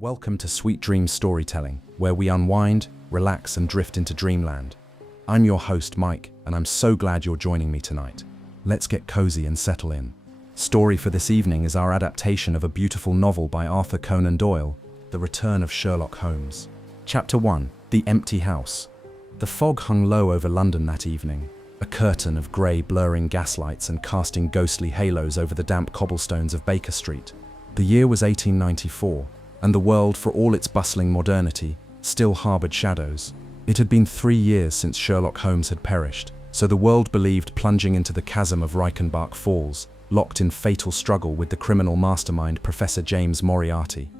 Welcome to Sweet Dreams Storytelling, where we unwind, relax, and drift into dreamland. I'm your host, Mike, and I'm so glad you're joining me tonight. Let's get cozy and settle in. Story for this evening is our adaptation of a beautiful novel by Arthur Conan Doyle, The Return of Sherlock Holmes. Chapter 1: The Empty House. The fog hung low over London that evening, a curtain of grey blurring gaslights and casting ghostly halos over the damp cobblestones of Baker Street. The year was 1894, and the world, for all its bustling modernity, still harboured shadows. It had been 3 years since Sherlock Holmes had perished, so the world believed plunging into the chasm of Reichenbach Falls, locked in fatal struggle with the criminal mastermind Professor James Moriarty.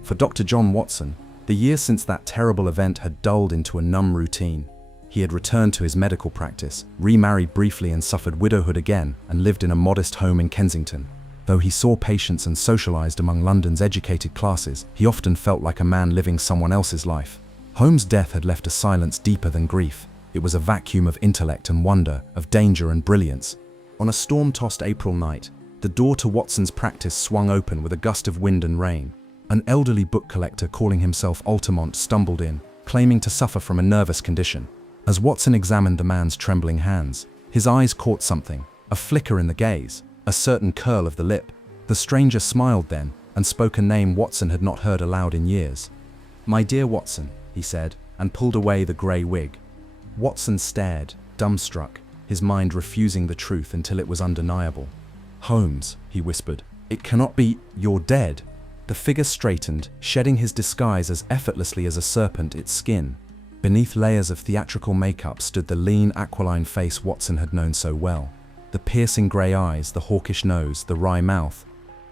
For Dr. John Watson, the year since that terrible event had dulled into a numb routine. He had returned to his medical practice, remarried briefly and suffered widowhood again, and lived in a modest home in Kensington. Though he saw patients and socialized among London's educated classes, he often felt like a man living someone else's life. Holmes' death had left a silence deeper than grief. It was a vacuum of intellect and wonder, of danger and brilliance. On a storm-tossed April night, the door to Watson's practice swung open with a gust of wind and rain. An elderly book collector calling himself Altamont stumbled in, claiming to suffer from a nervous condition. As Watson examined the man's trembling hands, his eyes caught something, a flicker in the gaze, a certain curl of the lip. The stranger smiled then, and spoke a name Watson had not heard aloud in years. "My dear Watson," he said, and pulled away the grey wig. Watson stared, dumbstruck, his mind refusing the truth until it was undeniable. "Holmes," he whispered, "it cannot be, you're dead." The figure straightened, shedding his disguise as effortlessly as a serpent its skin. Beneath layers of theatrical makeup stood the lean, aquiline face Watson had known so well. The piercing grey eyes, the hawkish nose, the wry mouth.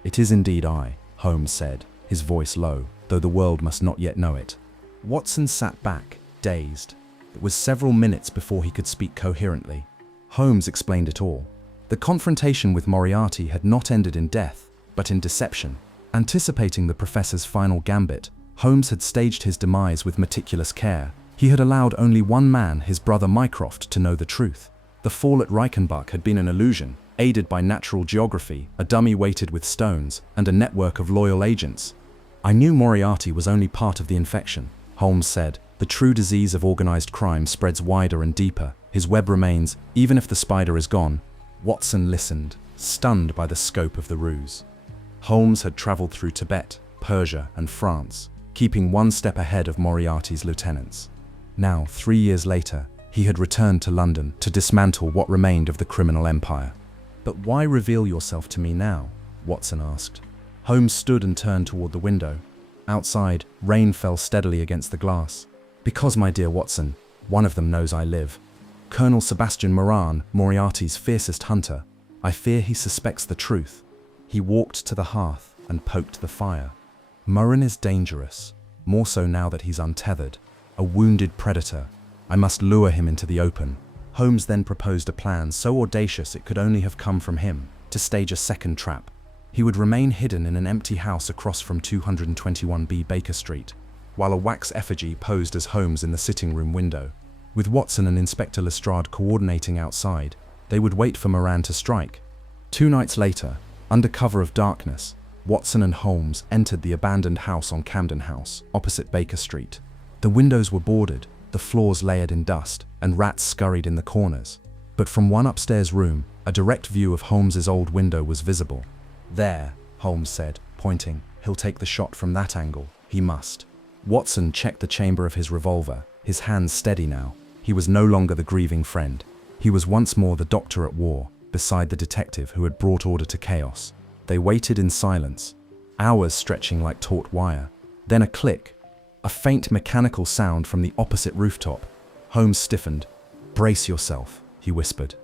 "It is indeed I," Holmes said, his voice low, though the world must not yet know it. Watson sat back, dazed. It was several minutes before he could speak coherently. Holmes explained it all. The confrontation with Moriarty had not ended in death, but in deception. Anticipating the professor's final gambit, Holmes had staged his demise with meticulous care. He had allowed only one man, his brother Mycroft, to know the truth. The fall at Reichenbach had been an illusion, aided by natural geography, a dummy weighted with stones, and a network of loyal agents. "I knew Moriarty was only part of the infection," Holmes said. "The true disease of organized crime spreads wider and deeper. His web remains, even if the spider is gone." Watson listened, stunned by the scope of the ruse. Holmes had traveled through Tibet, Persia, and France, keeping one step ahead of Moriarty's lieutenants. Now, 3 years later, he had returned to London to dismantle what remained of the criminal empire. "But why reveal yourself to me now?" Watson asked. Holmes stood and turned toward the window. Outside, rain fell steadily against the glass. "Because, my dear Watson, one of them knows I live. Colonel Sebastian Moran, Moriarty's fiercest hunter. I fear he suspects the truth." He walked to the hearth and poked the fire. "Moran is dangerous, more so now that he's untethered. A wounded predator. I must lure him into the open." Holmes then proposed a plan so audacious it could only have come from him, to stage a second trap. He would remain hidden in an empty house across from 221B Baker Street, while a wax effigy posed as Holmes in the sitting room window. With Watson and Inspector Lestrade coordinating outside, they would wait for Moran to strike. 2 nights later, under cover of darkness, Watson and Holmes entered the abandoned house on Camden House, opposite Baker Street. The windows were boarded, the floors layered in dust, and rats scurried in the corners. But from one upstairs room, a direct view of Holmes's old window was visible. "There," Holmes said, pointing. "He'll take the shot from that angle. He must." Watson checked the chamber of his revolver, his hands steady now. He was no longer the grieving friend. He was once more the doctor at war, beside the detective who had brought order to chaos. They waited in silence, hours stretching like taut wire. Then a click. A faint mechanical sound from the opposite rooftop. Holmes stiffened. "Brace yourself," he whispered.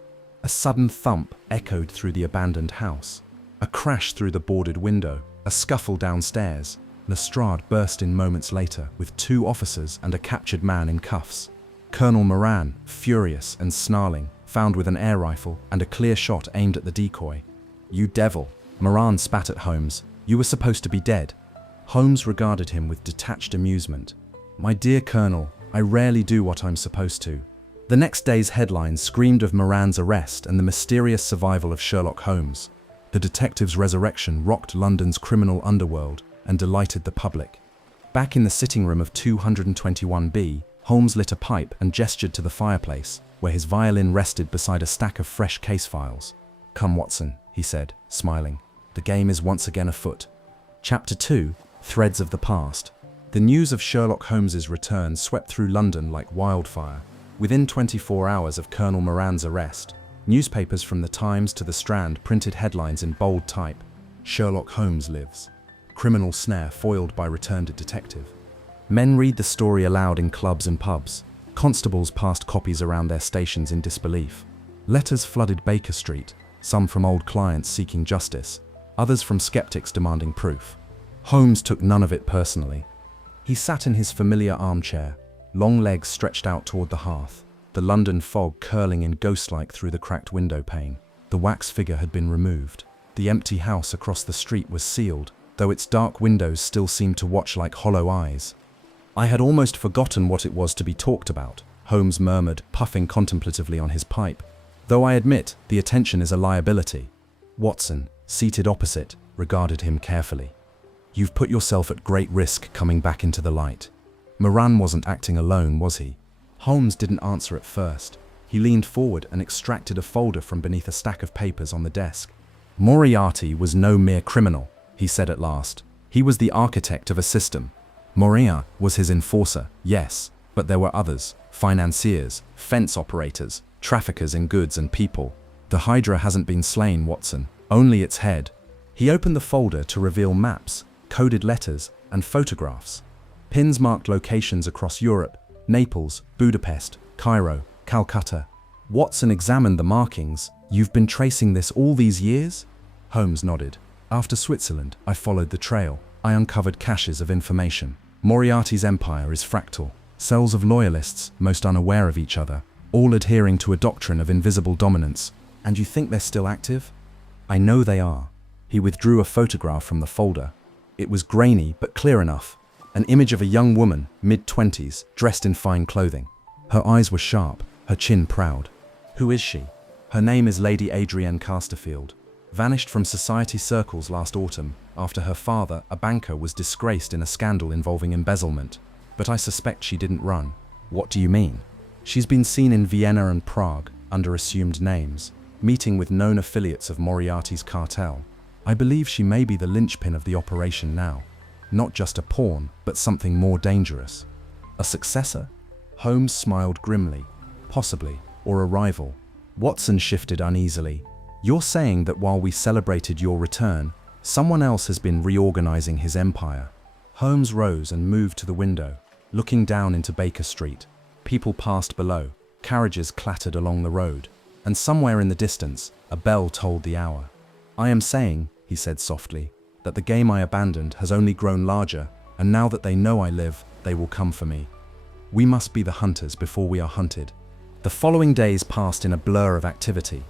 A sudden thump echoed through the abandoned house. A crash through the boarded window. A scuffle downstairs. Lestrade burst in moments later with 2 officers and a captured man in cuffs. Colonel Moran, furious and snarling, found with an air rifle and a clear shot aimed at the decoy. "You devil," Moran spat at Holmes. "You were supposed to be dead." Holmes regarded him with detached amusement. "My dear Colonel, I rarely do what I'm supposed to." The next day's headlines screamed of Moran's arrest and the mysterious survival of Sherlock Holmes. The detective's resurrection rocked London's criminal underworld and delighted the public. Back in the sitting room of 221B, Holmes lit a pipe and gestured to the fireplace, where his violin rested beside a stack of fresh case files. "Come, Watson," he said, smiling. "The game is once again afoot." Chapter 2: Threads of the Past. The news of Sherlock Holmes's return swept through London like wildfire. Within 24 hours of Colonel Moran's arrest, newspapers from the Times to the Strand printed headlines in bold type: "Sherlock Holmes lives. Criminal snare foiled by returned detective." Men read the story aloud in clubs and pubs. Constables passed copies around their stations in disbelief. Letters flooded Baker Street, some from old clients seeking justice, others from skeptics demanding proof. Holmes took none of it personally. He sat in his familiar armchair, long legs stretched out toward the hearth, the London fog curling in ghost-like through the cracked window pane. The wax figure had been removed. The empty house across the street was sealed, though its dark windows still seemed to watch like hollow eyes. "I had almost forgotten what it was to be talked about," Holmes murmured, puffing contemplatively on his pipe. "Though I admit the attention is a liability." Watson, seated opposite, regarded him carefully. "You've put yourself at great risk coming back into the light. Moran wasn't acting alone, was he?" Holmes didn't answer at first. He leaned forward and extracted a folder from beneath a stack of papers on the desk. "Moriarty was no mere criminal," he said at last. "He was the architect of a system. Moriarty was his enforcer, yes, but there were others: financiers, fence operators, traffickers in goods and people. The Hydra hasn't been slain, Watson, only its head." He opened the folder to reveal maps, coded letters, and photographs. Pins marked locations across Europe: Naples, Budapest, Cairo, Calcutta. Watson examined the markings. "You've been tracing this all these years?" Holmes nodded. "After Switzerland, I followed the trail. I uncovered caches of information. Moriarty's empire is fractal. Cells of loyalists, most unaware of each other, all adhering to a doctrine of invisible dominance. And you think they're still active?" "I know they are." He withdrew a photograph from the folder. It was grainy but clear enough. An image of a young woman, mid-20s, dressed in fine clothing. Her eyes were sharp, her chin proud. "Who is she?" "Her name is Lady Adrienne Casterfield. Vanished from society circles last autumn after her father, a banker, was disgraced in a scandal involving embezzlement. But I suspect she didn't run." "What do you mean?" "She's been seen in Vienna and Prague, under assumed names, meeting with known affiliates of Moriarty's cartel. I believe she may be the linchpin of the operation now. Not just a pawn, but something more dangerous." "A successor?" Holmes smiled grimly. "Possibly, or a rival." Watson shifted uneasily. "You're saying that while we celebrated your return, someone else has been reorganizing his empire?" Holmes rose and moved to the window, looking down into Baker Street. People passed below, carriages clattered along the road, and somewhere in the distance, a bell tolled the hour. "I am saying," he said softly, "that the game I abandoned has only grown larger, and now that they know I live, they will come for me. We must be the hunters before we are hunted." The following days passed in a blur of activity.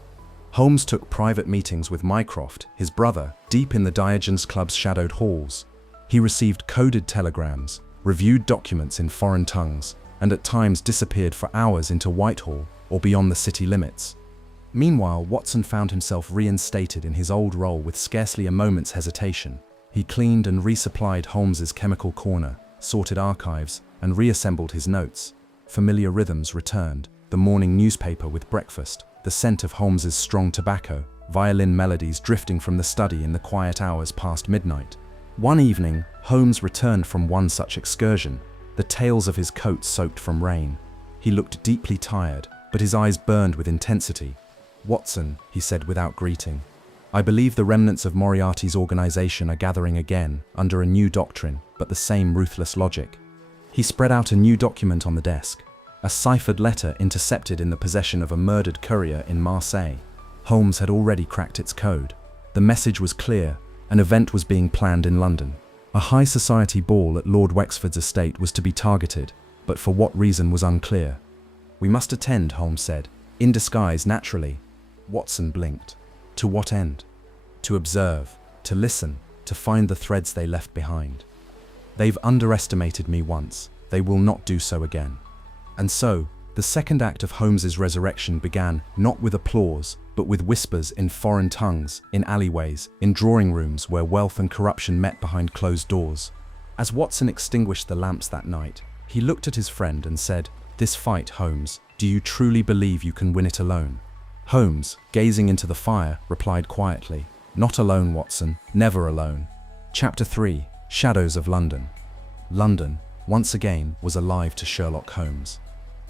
Holmes took private meetings with Mycroft, his brother, deep in the Diogenes Club's shadowed halls. He received coded telegrams, reviewed documents in foreign tongues, and at times disappeared for hours into Whitehall or beyond the city limits. Meanwhile, Watson found himself reinstated in his old role with scarcely a moment's hesitation. He cleaned and resupplied Holmes's chemical corner, sorted archives, and reassembled his notes. Familiar rhythms returned: the morning newspaper with breakfast, the scent of Holmes's strong tobacco, violin melodies drifting from the study in the quiet hours past midnight. One evening, Holmes returned from one such excursion, the tails of his coat soaked from rain. He looked deeply tired, but his eyes burned with intensity. "Watson," he said without greeting, "I believe the remnants of Moriarty's organization are gathering again, under a new doctrine, but the same ruthless logic." He spread out a new document on the desk. A ciphered letter intercepted in the possession of a murdered courier in Marseille. Holmes had already cracked its code. The message was clear: an event was being planned in London. A high society ball at Lord Wexford's estate was to be targeted, but for what reason was unclear. "We must attend," Holmes said, "in disguise, naturally." Watson blinked. "To what end?" "To observe, to listen, to find the threads they left behind. They've underestimated me once, they will not do so again." And so, the second act of Holmes's resurrection began not with applause, but with whispers in foreign tongues, in alleyways, in drawing rooms where wealth and corruption met behind closed doors. As Watson extinguished the lamps that night, he looked at his friend and said, "This fight, Holmes, do you truly believe you can win it alone?" Holmes, gazing into the fire, replied quietly, "Not alone, Watson, never alone." Chapter 3: Shadows of London. London, once again, was alive to Sherlock Holmes.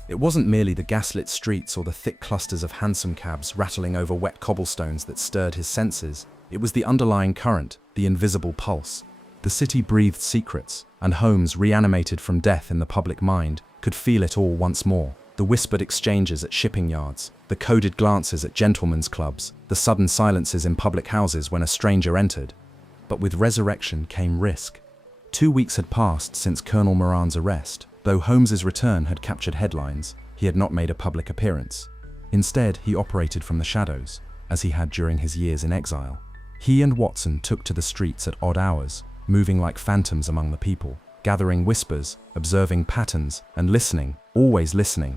It wasn't merely the gaslit streets or the thick clusters of hansom cabs rattling over wet cobblestones that stirred his senses. It was the underlying current, the invisible pulse. The city breathed secrets, and Holmes, reanimated from death in the public mind, could feel it all once more. The whispered exchanges at shipping yards, the coded glances at gentlemen's clubs, the sudden silences in public houses when a stranger entered. But with resurrection came risk. 2 weeks had passed since Colonel Moran's arrest. Though Holmes's return had captured headlines, he had not made a public appearance. Instead, he operated from the shadows, as he had during his years in exile. He and Watson took to the streets at odd hours, moving like phantoms among the people, gathering whispers, observing patterns, and listening, always listening.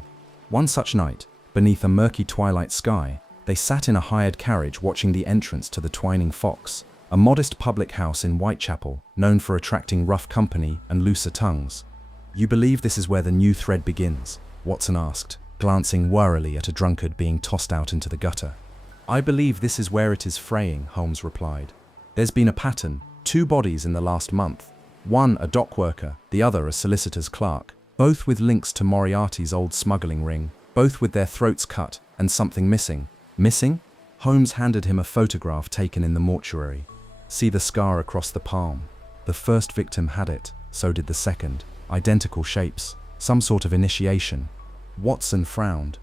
One such night, beneath a murky twilight sky, they sat in a hired carriage watching the entrance to the Twining Fox, a modest public house in Whitechapel, known for attracting rough company and looser tongues. "You believe this is where the new thread begins?" Watson asked, glancing warily at a drunkard being tossed out into the gutter. "I believe this is where it is fraying," Holmes replied. "There's been a pattern, 2 bodies in the last month. One a dock worker, the other a solicitor's clerk, both with links to Moriarty's old smuggling ring, both with their throats cut and something missing." "Missing?" Holmes handed him a photograph taken in the mortuary. "See the scar across the palm. The first victim had it, so did the second. Identical shapes, some sort of initiation." Watson frowned.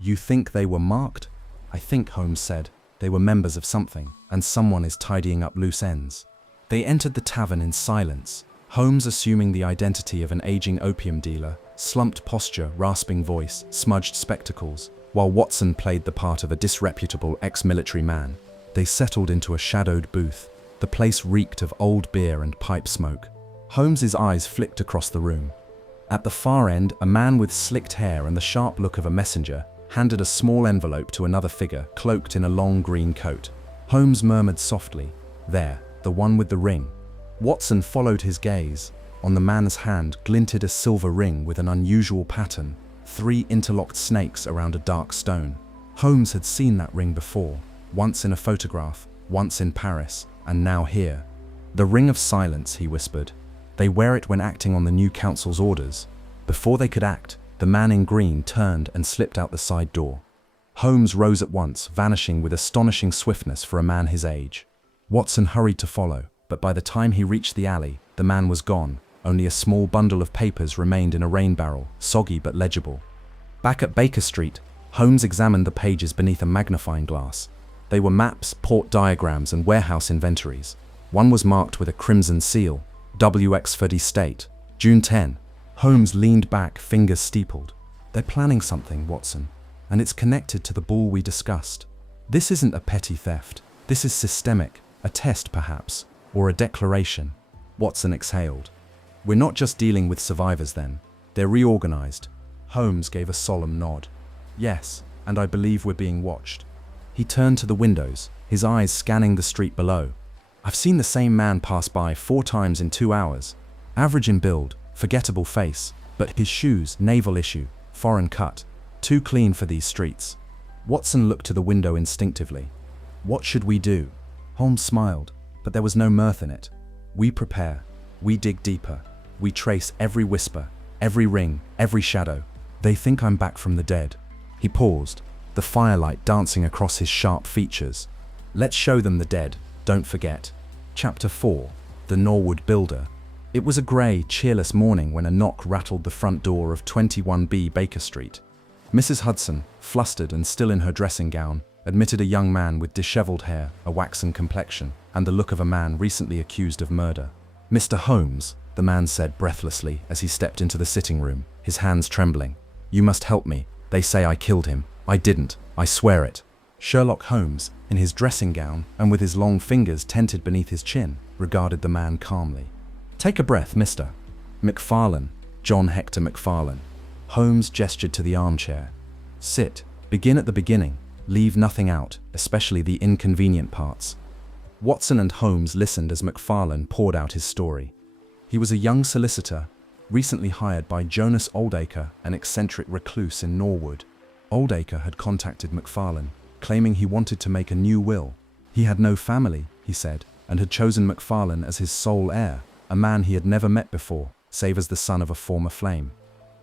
"You think they were marked?" "I think," Holmes said, "they were members of something, and someone is tidying up loose ends." They entered the tavern in silence, Holmes assuming the identity of an aging opium dealer, slumped posture, rasping voice, smudged spectacles, while Watson played the part of a disreputable ex-military man. They settled into a shadowed booth. The place reeked of old beer and pipe smoke. Holmes's eyes flicked across the room. At the far end, a man with slicked hair and the sharp look of a messenger handed a small envelope to another figure cloaked in a long green coat. Holmes murmured softly, "There, the one with the ring." Watson followed his gaze. On the man's hand glinted a silver ring with an unusual pattern, 3 interlocked snakes around a dark stone. Holmes had seen that ring before, once in a photograph, once in Paris, and now here. "The Ring of Silence," he whispered. "They wear it when acting on the new council's orders." Before they could act, the man in green turned and slipped out the side door. Holmes rose at once, vanishing with astonishing swiftness for a man his age. Watson hurried to follow, but by the time he reached the alley, the man was gone. Only a small bundle of papers remained in a rain barrel, soggy but legible. Back at Baker Street, Holmes examined the pages beneath a magnifying glass. They were maps, port diagrams, and warehouse inventories. One was marked with a crimson seal, W. Exford Estate, June 10. Holmes leaned back, fingers steepled. "They're planning something, Watson, and it's connected to the ball we discussed. This isn't a petty theft. This is systemic, a test perhaps, or a declaration." Watson exhaled. "We're not just dealing with survivors then. They're reorganized." Holmes gave a solemn nod. "Yes, and I believe we're being watched." He turned to the windows, his eyes scanning the street below. "I've seen the same man pass by 4 times in 2 hours. Average in build, forgettable face, but his shoes, naval issue, foreign cut, too clean for these streets." Watson looked to the window instinctively. "What should we do?" Holmes smiled, but there was no mirth in it. "We prepare. We dig deeper. We trace every whisper, every ring, every shadow. They think I'm back from the dead." He paused, the firelight dancing across his sharp features. "Let's show them the dead, don't forget." Chapter 4: The Norwood Builder. It was a grey, cheerless morning when a knock rattled the front door of 21B Baker Street. Mrs. Hudson, flustered and still in her dressing gown, admitted a young man with dishevelled hair, a waxen complexion, and the look of a man recently accused of murder. "Mr. Holmes," the man said breathlessly as he stepped into the sitting room, his hands trembling. "You must help me. They say I killed him. I didn't. I swear it." Sherlock Holmes, in his dressing gown and with his long fingers tented beneath his chin, regarded the man calmly. "Take a breath, Mr. McFarlane, John Hector McFarlane." Holmes gestured to the armchair. "Sit. Begin at the beginning. Leave nothing out, especially the inconvenient parts." Watson and Holmes listened as McFarlane poured out his story. He was a young solicitor, recently hired by Jonas Oldacre, an eccentric recluse in Norwood. Oldacre had contacted McFarlane, claiming he wanted to make a new will. He had no family, he said, and had chosen McFarlane as his sole heir, a man he had never met before, save as the son of a former flame.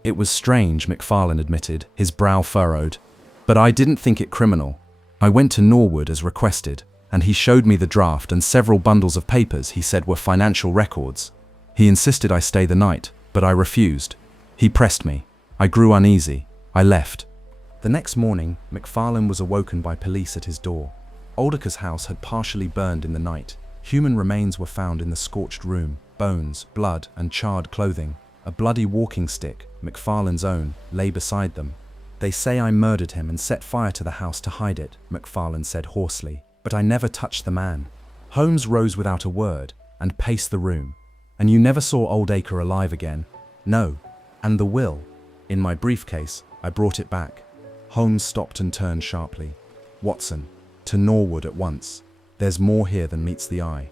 It was strange, McFarlane admitted, his brow furrowed. But I didn't think it criminal. I went to Norwood as requested, and he showed me the draft and several bundles of papers he said were financial records. He insisted I stay the night, but I refused. He pressed me. I grew uneasy. I left. The next morning, McFarlane was awoken by police at his door. Oldacre's house had partially burned in the night. Human remains were found in the scorched room, bones, blood, and charred clothing. A bloody walking stick, McFarlane's own, lay beside them. They say I murdered him and set fire to the house to hide it, McFarlane said hoarsely, but I never touched the man. Holmes rose without a word and paced the room. And you never saw Oldacre alive again? No. And the will? In my briefcase, I brought it back. Holmes stopped and turned sharply. Watson, to Norwood at once. There's more here than meets the eye.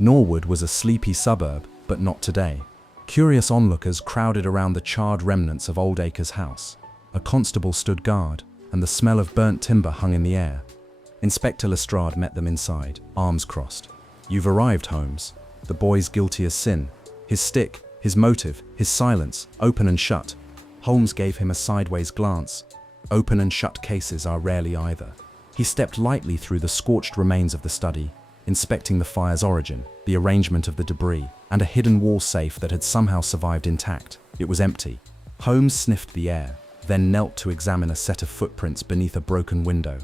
Norwood was a sleepy suburb, but not today. Curious onlookers crowded around the charred remnants of Oldacre's house. A constable stood guard, and the smell of burnt timber hung in the air. Inspector Lestrade met them inside, arms crossed. You've arrived, Holmes. The boy's guilty as sin. His stick, his motive, his silence, open and shut. Holmes gave him a sideways glance. Open and shut cases are rarely either. He stepped lightly through the scorched remains of the study, inspecting the fire's origin, the arrangement of the debris, and a hidden wall safe that had somehow survived intact. It was empty. Holmes sniffed the air, then knelt to examine a set of footprints beneath a broken window.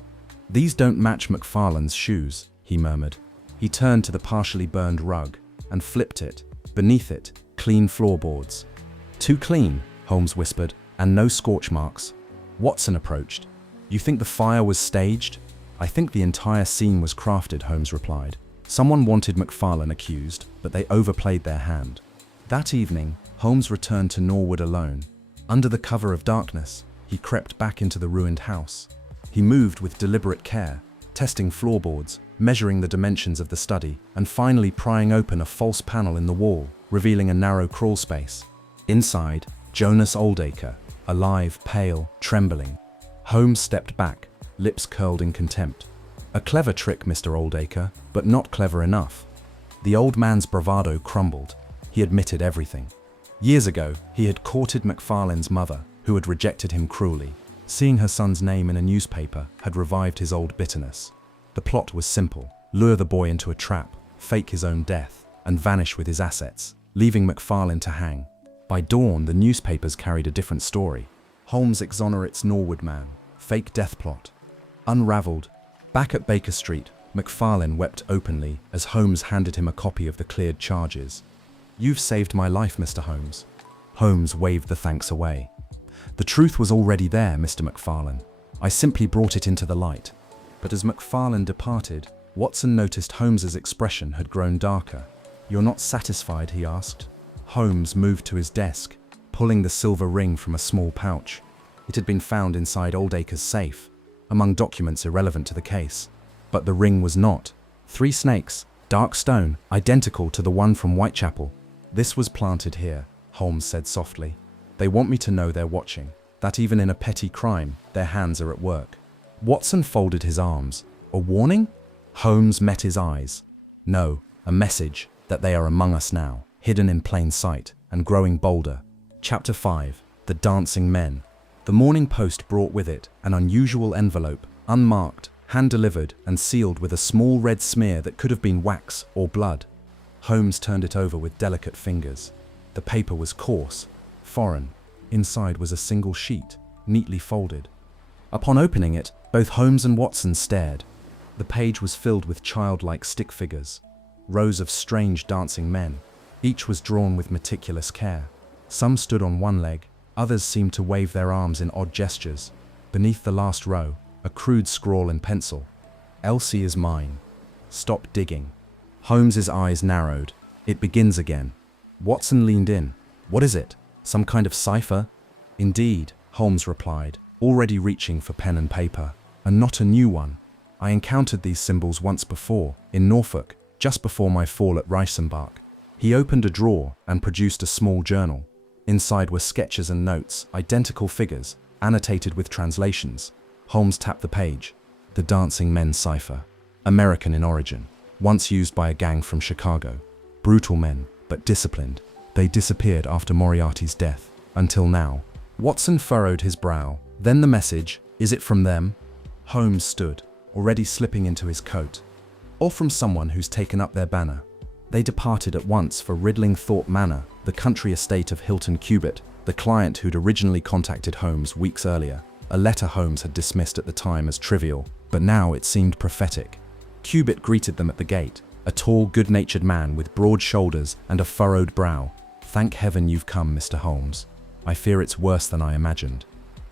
These don't match McFarlane's shoes, he murmured. He turned to the partially burned rug and flipped it. Beneath it, clean floorboards. Too clean, Holmes whispered, and no scorch marks. Watson approached. You think the fire was staged? I think the entire scene was crafted, Holmes replied. Someone wanted McFarlane accused, but they overplayed their hand. That evening, Holmes returned to Norwood alone. Under the cover of darkness, he crept back into the ruined house. He moved with deliberate care, testing floorboards, measuring the dimensions of the study, and finally prying open a false panel in the wall, revealing a narrow crawl space. Inside, Jonas Oldacre, alive, pale, trembling. Holmes stepped back, lips curled in contempt. A clever trick, Mr. Oldacre, but not clever enough. The old man's bravado crumbled. He admitted everything. Years ago, he had courted McFarlane's mother, who had rejected him cruelly. Seeing her son's name in a newspaper had revived his old bitterness. The plot was simple: lure the boy into a trap, fake his own death, and vanish with his assets, leaving McFarlane to hang. By dawn, the newspapers carried a different story. Holmes exonerates Norwood man. Fake death plot. Unraveled. Back at Baker Street, McFarlane wept openly as Holmes handed him a copy of the cleared charges. You've saved my life, Mr. Holmes. Holmes waved the thanks away. The truth was already there, Mr. McFarlane. I simply brought it into the light. But as McFarlane departed, Watson noticed Holmes's expression had grown darker. You're not satisfied, he asked. Holmes moved to his desk, pulling the silver ring from a small pouch. It had been found inside Oldacre's safe, among documents irrelevant to the case. But the ring was not. 3 snakes, dark stone, identical to the one from Whitechapel. This was planted here, Holmes said softly. They want me to know they're watching, that even in a petty crime, their hands are at work. Watson folded his arms. A warning? Holmes met his eyes. No, a message that they are among us now, hidden in plain sight, and growing bolder. Chapter 5. The Dancing Men. The Morning Post brought with it an unusual envelope, unmarked, hand-delivered, and sealed with a small red smear that could have been wax or blood. Holmes turned it over with delicate fingers. The paper was coarse, foreign. Inside was a single sheet, neatly folded. Upon opening it, both Holmes and Watson stared. The page was filled with childlike stick figures, rows of strange dancing men. Each was drawn with meticulous care. Some stood on one leg, others seemed to wave their arms in odd gestures. Beneath the last row, a crude scrawl in pencil. Elsie is mine. Stop digging. Holmes's eyes narrowed. It begins again. Watson leaned in. What is it? Some kind of cipher? Indeed, Holmes replied, already reaching for pen and paper. And not a new one. I encountered these symbols once before, in Norfolk, just before my fall at Reichenbach. He opened a drawer and produced a small journal. Inside were sketches and notes, identical figures, annotated with translations. Holmes tapped the page. The Dancing Men cipher. American in origin. Once used by a gang from Chicago. Brutal men, but disciplined. They disappeared after Moriarty's death. Until now. Watson furrowed his brow. Then the message. Is it from them? Holmes stood, already slipping into his coat. Or from someone who's taken up their banner. They departed at once for Riddling Thorpe Manor, the country estate of Hilton Cubitt, the client who'd originally contacted Holmes weeks earlier. A letter Holmes had dismissed at the time as trivial, but now it seemed prophetic. Cubitt greeted them at the gate, a tall, good-natured man with broad shoulders and a furrowed brow. Thank heaven you've come, Mr. Holmes. I fear it's worse than I imagined.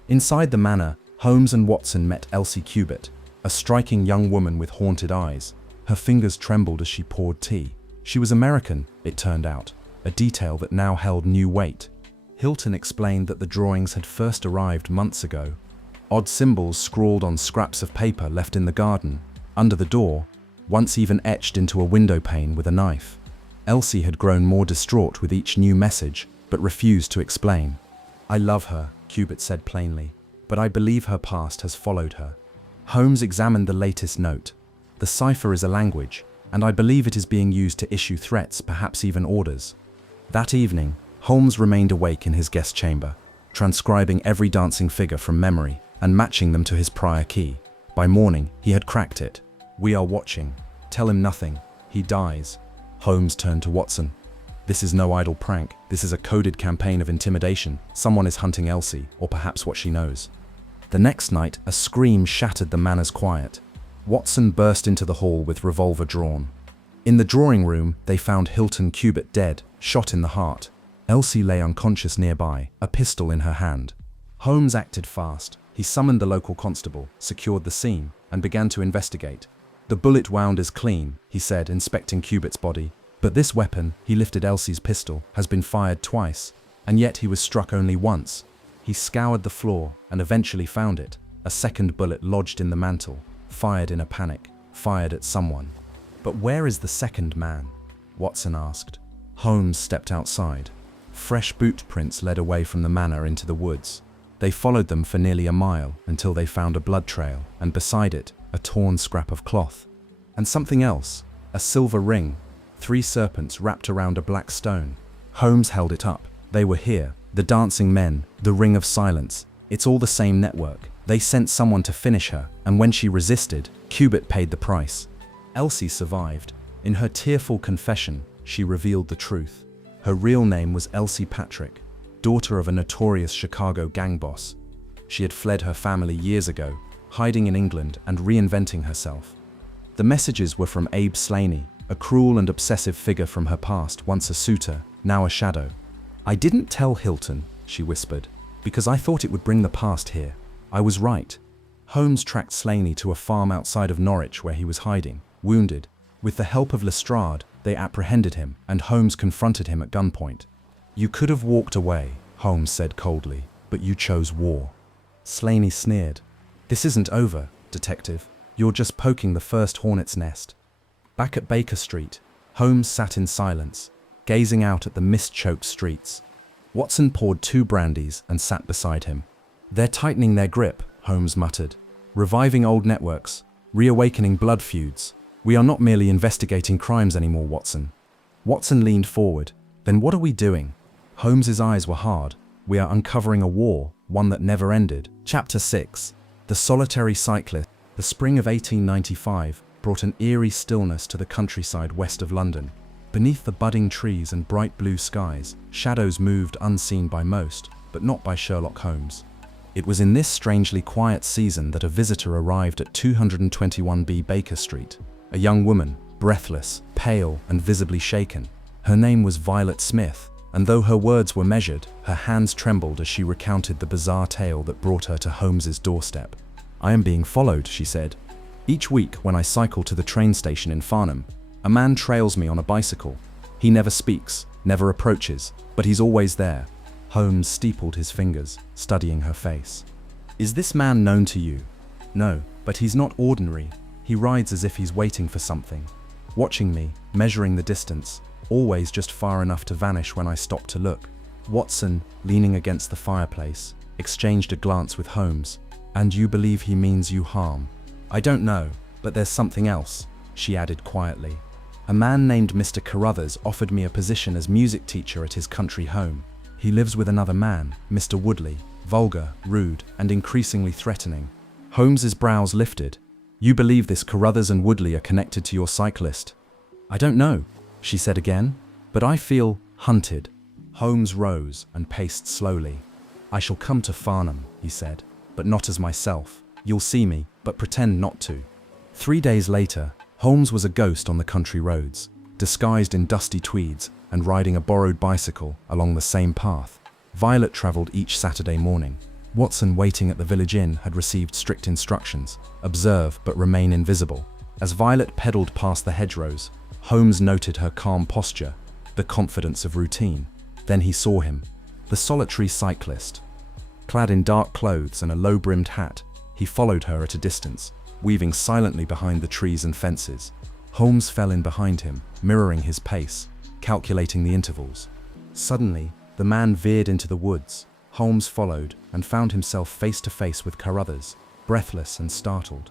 Inside the manor, Holmes and Watson met Elsie Cubitt, a striking young woman with haunted eyes. Her fingers trembled as she poured tea. She was American, it turned out, a detail that now held new weight. Hilton explained that the drawings had first arrived months ago. Odd symbols scrawled on scraps of paper left in the garden, under the door, once even etched into a window pane with a knife. Elsie had grown more distraught with each new message, but refused to explain. I love her, Cubitt said plainly, but I believe her past has followed her. Holmes examined the latest note. The cipher is a language, and I believe it is being used to issue threats, perhaps even orders. That evening, Holmes remained awake in his guest chamber, transcribing every dancing figure from memory and matching them to his prior key. By morning, he had cracked it. We are watching. Tell him nothing. He dies. Holmes turned to Watson. This is no idle prank. This is a coded campaign of intimidation. Someone is hunting Elsie, or perhaps what she knows. The next night, a scream shattered the manor's quiet. Watson burst into the hall with revolver drawn. In the drawing room, they found Hilton Cubitt dead, shot in the heart. Elsie lay unconscious nearby, a pistol in her hand. Holmes acted fast. He summoned the local constable, secured the scene, and began to investigate. The bullet wound is clean, he said, inspecting Cubitt's body. But this weapon, he lifted Elsie's pistol, has been fired twice, and yet he was struck only once. He scoured the floor and eventually found it. A second bullet lodged in the mantel, fired in a panic, fired at someone. But where is the second man? Watson asked. Holmes stepped outside. Fresh boot prints led away from the manor into the woods. They followed them for nearly a mile until they found a blood trail, and beside it, a torn scrap of cloth. And something else, a silver ring, 3 serpents wrapped around a black stone. Holmes held it up. They were here, the dancing men, the ring of silence. It's all the same network. They sent someone to finish her, and when she resisted, Cubitt paid the price. Elsie survived. In her tearful confession, she revealed the truth. Her real name was Elsie Patrick, daughter of a notorious Chicago gang boss. She had fled her family years ago, hiding in England and reinventing herself. The messages were from Abe Slaney, a cruel and obsessive figure from her past, once a suitor, now a shadow. I didn't tell Hilton, she whispered, because I thought it would bring the past here. I was right. Holmes tracked Slaney to a farm outside of Norwich where he was hiding, wounded. With the help of Lestrade, they apprehended him, and Holmes confronted him at gunpoint. You could have walked away, Holmes said coldly, but you chose war. Slaney sneered. This isn't over, detective. You're just poking the first hornet's nest. Back at Baker Street, Holmes sat in silence, gazing out at the mist-choked streets. Watson poured 2 brandies and sat beside him. They're tightening their grip, Holmes muttered. Reviving old networks, reawakening blood feuds. We are not merely investigating crimes anymore, Watson. Watson leaned forward. Then what are we doing? Holmes's eyes were hard. We are uncovering a war, one that never ended. Chapter 6. The Solitary Cyclist. The spring of 1895 brought an eerie stillness to the countryside west of London. Beneath the budding trees and bright blue skies, shadows moved unseen by most, but not by Sherlock Holmes. It was in this strangely quiet season that a visitor arrived at 221B Baker Street. A young woman, breathless, pale, and visibly shaken. Her name was Violet Smith, and though her words were measured, her hands trembled as she recounted the bizarre tale that brought her to Holmes's doorstep. I am being followed, she said. Each week when I cycle to the train station in Farnham, a man trails me on a bicycle. He never speaks, never approaches, but he's always there. Holmes steepled his fingers, studying her face. Is this man known to you? No, but he's not ordinary. He rides as if he's waiting for something. Watching me, measuring the distance. always just far enough to vanish when I stopped to look. Watson, leaning against the fireplace, exchanged a glance with Holmes. And you believe he means you harm? I don't know, but there's something else, she added quietly. A man named Mr. Carruthers offered me a position as music teacher at his country home. He lives with another man, Mr. Woodley, vulgar, rude, and increasingly threatening. Holmes's brows lifted. You believe this Carruthers and Woodley are connected to your cyclist? I don't know, she said again, but I feel hunted. Holmes rose and paced slowly. I shall come to Farnham, he said, but not as myself. You'll see me, but pretend not to. 3 days later, Holmes was a ghost on the country roads, disguised in dusty tweeds and riding a borrowed bicycle along the same path. Violet travelled each Saturday morning. Watson, waiting at the village inn, had received strict instructions: observe but remain invisible. As Violet pedalled past the hedgerows, Holmes noted her calm posture, the confidence of routine. Then he saw him, the solitary cyclist. Clad in dark clothes and a low-brimmed hat, he followed her at a distance, weaving silently behind the trees and fences. Holmes fell in behind him, mirroring his pace, calculating the intervals. Suddenly, the man veered into the woods. Holmes followed and found himself face to face with Carruthers, breathless and startled.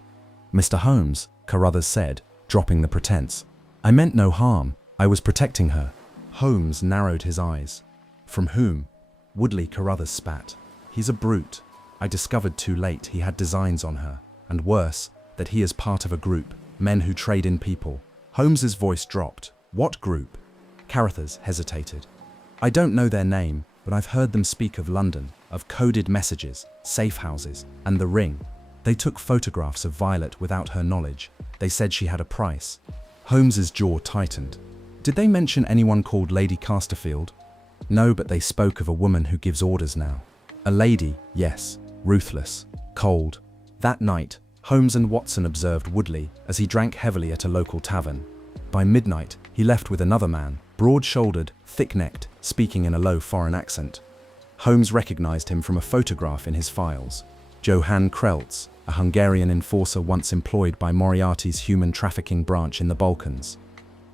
Mr. Holmes, Carruthers said, dropping the pretense. I meant no harm. I was protecting her. Holmes narrowed his eyes. From whom? Woodley, Carruthers spat. He's a brute. I discovered too late he had designs on her, and worse, that he is part of a group, men who trade in people. Holmes's voice dropped. What group? Carruthers hesitated. I don't know their name, but I've heard them speak of London, of coded messages, safe houses, and the ring. They took photographs of Violet without her knowledge. They said she had a price. Holmes's jaw tightened. Did they mention anyone called Lady Casterfield? No, but they spoke of a woman who gives orders now. A lady, yes, ruthless, cold. That night, Holmes and Watson observed Woodley as he drank heavily at a local tavern. By midnight, he left with another man, broad-shouldered, thick-necked, speaking in a low foreign accent. Holmes recognized him from a photograph in his files. Johann Kreltz, a Hungarian enforcer once employed by Moriarty's human trafficking branch in the Balkans.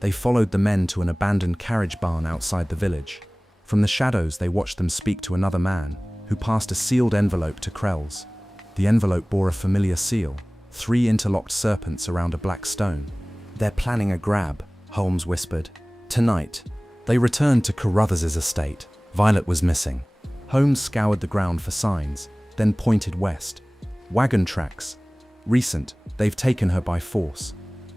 They followed the men to an abandoned carriage barn outside the village. From the shadows, they watched them speak to another man, who passed a sealed envelope to Kreltz. The envelope bore a familiar seal, 3 interlocked serpents around a black stone. They're planning a grab, Holmes whispered. Tonight. They returned to Carruthers' estate. Violet was missing. Holmes scoured the ground for signs, then pointed west. Wagon tracks. Recent. They've taken her by force.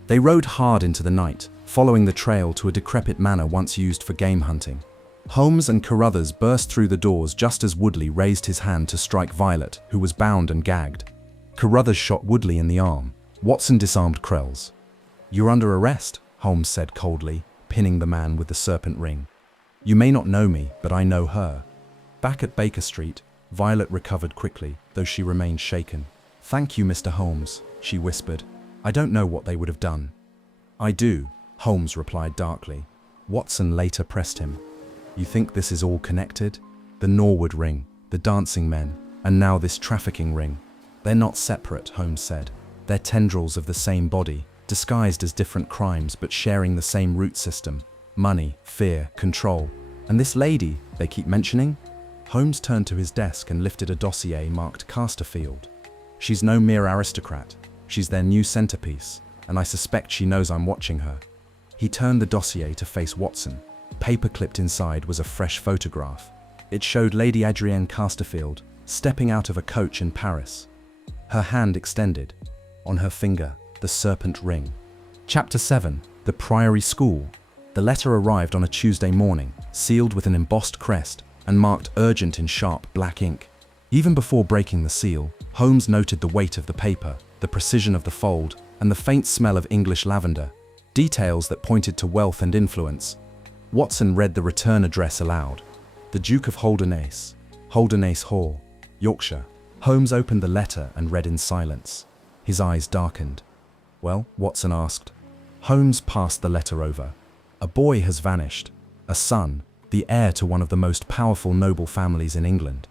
They rode hard into the night, following the trail to a decrepit manor once used for game hunting. Holmes and Carruthers burst through the doors just as Woodley raised his hand to strike Violet, who was bound and gagged. Carruthers shot Woodley in the arm. Watson disarmed Krells. You're under arrest, Holmes said coldly, pinning the man with the serpent ring. You may not know me, but I know her. Back at Baker Street, Violet recovered quickly, though she remained shaken. Thank you, Mr. Holmes, she whispered. I don't know what they would have done. I do, Holmes replied darkly. Watson later pressed him. You think this is all connected? The Norwood ring, the dancing men, and now this trafficking ring. They're not separate, Holmes said. They're tendrils of the same body, disguised as different crimes but sharing the same root system. Money, fear, control. And this lady they keep mentioning? Holmes turned to his desk and lifted a dossier marked Casterfield. She's no mere aristocrat. She's their new centerpiece, and I suspect she knows I'm watching her. He turned the dossier to face Watson. Paper clipped inside was a fresh photograph. It showed Lady Adrienne Casterfield stepping out of a coach in Paris. Her hand extended. On her finger, the serpent ring. Chapter 7. The Priory School. The letter arrived on a Tuesday morning, sealed with an embossed crest and marked urgent in sharp black ink. Even before breaking the seal, Holmes noted the weight of the paper, the precision of the fold, and the faint smell of English lavender, details that pointed to wealth and influence. Watson read the return address aloud. The Duke of Holdernesse, Holdernesse Hall, Yorkshire. Holmes opened the letter and read in silence. His eyes darkened. Well, Watson asked. Holmes passed the letter over. A boy has vanished. A son, the heir to one of the most powerful noble families in England.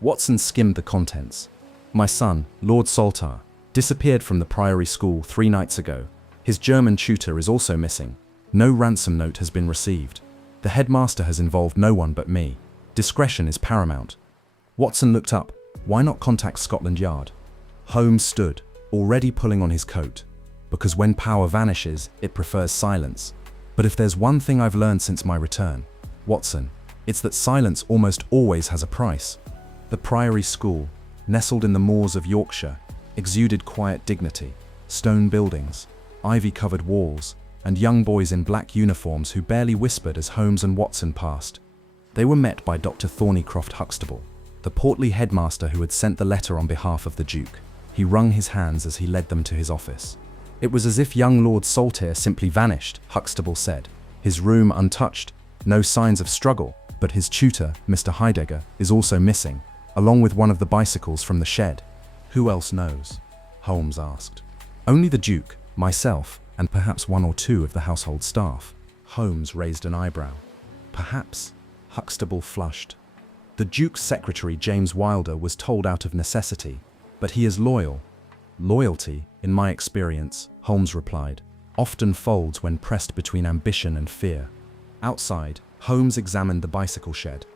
Watson skimmed the contents. My son, Lord Saltar, disappeared from the Priory School 3 nights ago. His German tutor is also missing. No ransom note has been received. The headmaster has involved no one but me. Discretion is paramount." Watson looked up. Why not contact Scotland Yard? Holmes stood, already pulling on his coat. Because when power vanishes, it prefers silence. But if there's one thing I've learned since my return, Watson, it's that silence almost always has a price. The Priory School, nestled in the moors of Yorkshire, exuded quiet dignity, stone buildings, ivy-covered walls, and young boys in black uniforms who barely whispered as Holmes and Watson passed. They were met by Dr. Thornycroft Huxtable, the portly headmaster who had sent the letter on behalf of the Duke. He wrung his hands as he led them to his office. "It was as if young Lord Saltire simply vanished," Huxtable said. "His room untouched, no signs of struggle, but his tutor, Mr. Heidegger, is also missing, along with one of the bicycles from the shed." "Who else knows?" Holmes asked. "Only the Duke, myself, and perhaps one or two of the household staff." Holmes raised an eyebrow. "Perhaps?" Huxtable flushed. "The Duke's secretary, James Wilder, was told out of necessity, but he is loyal." "Loyalty, in my experience," Holmes replied, "often folds when pressed between ambition and fear." Outside, Holmes examined the bicycle shed.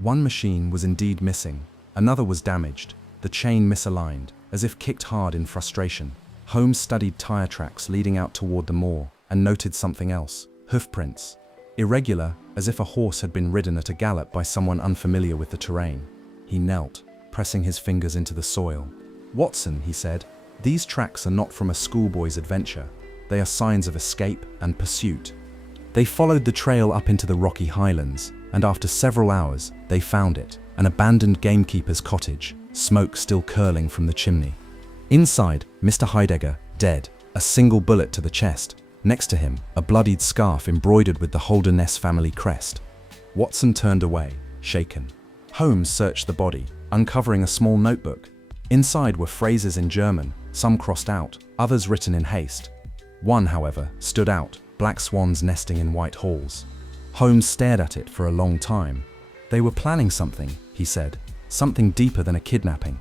One machine was indeed missing, another was damaged, the chain misaligned, as if kicked hard in frustration. Holmes studied tire tracks leading out toward the moor and noted something else: hoofprints. Irregular, as if a horse had been ridden at a gallop by someone unfamiliar with the terrain. He knelt, pressing his fingers into the soil. "Watson," he said, "these tracks are not from a schoolboy's adventure. They are signs of escape and pursuit." They followed the trail up into the rocky highlands, and after several hours, they found it, an abandoned gamekeeper's cottage, smoke still curling from the chimney. Inside, Mr. Heidegger, dead, a single bullet to the chest. Next to him, a bloodied scarf embroidered with the Holderness family crest. Watson turned away, shaken. Holmes searched the body, uncovering a small notebook. Inside were phrases in German, some crossed out, others written in haste. One, however, stood out: black swans nesting in white halls. Holmes stared at it for a long time. "They were planning something," he said, "something deeper than a kidnapping."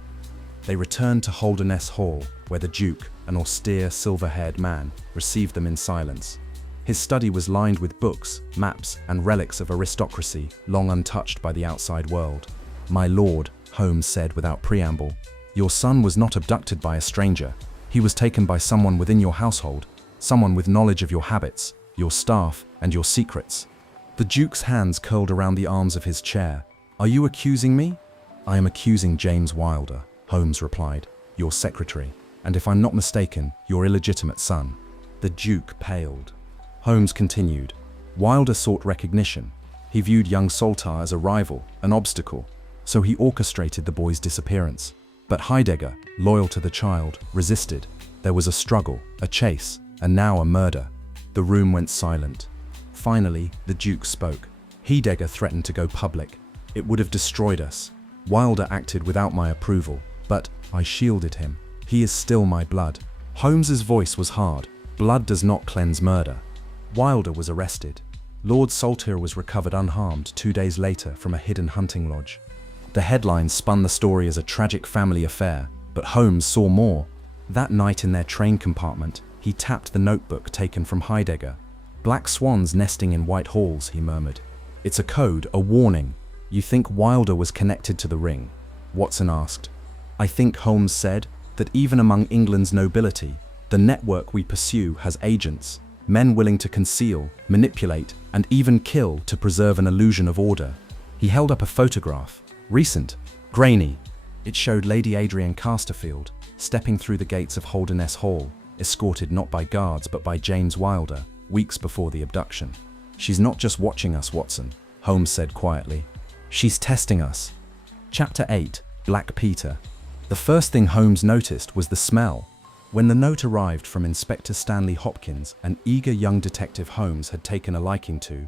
They returned to Holderness Hall, where the Duke, an austere, silver-haired man, received them in silence. His study was lined with books, maps, and relics of aristocracy, long untouched by the outside world. "My lord," Holmes said without preamble, "your son was not abducted by a stranger. He was taken by someone within your household, someone with knowledge of your habits, your staff, and your secrets." The Duke's hands curled around the arms of his chair. "Are you accusing me?" "I am accusing James Wilder," Holmes replied, "your secretary, and if I'm not mistaken, your illegitimate son." The Duke paled. Holmes continued. "Wilder sought recognition. He viewed young Saltire as a rival, an obstacle, so he orchestrated the boy's disappearance. But Heidegger, loyal to the child, resisted. There was a struggle, a chase, and now a murder." The room went silent. Finally, the Duke spoke. "Heidegger threatened to go public. It would have destroyed us. Wilder acted without my approval, but I shielded him. He is still my blood." Holmes's voice was hard. "Blood does not cleanse murder." Wilder was arrested. Lord Saltire was recovered unharmed 2 days later from a hidden hunting lodge. The headlines spun the story as a tragic family affair, but Holmes saw more. That night in their train compartment, he tapped the notebook taken from Heidegger. "Black swans nesting in white halls," he murmured. "It's a code, a warning." "You think Wilder was connected to the ring?" Watson asked. "I think," Holmes said, "that even among England's nobility, the network we pursue has agents, men willing to conceal, manipulate, and even kill to preserve an illusion of order." He held up a photograph, recent, grainy. It showed Lady Adrienne Casterfield stepping through the gates of Holderness Hall, escorted not by guards but by James Wilder, weeks before the abduction. "She's not just watching us, Watson," Holmes said quietly. "She's testing us." Chapter 8, Black Peter. The first thing Holmes noticed was the smell. When the note arrived from Inspector Stanley Hopkins, an eager young detective Holmes had taken a liking to,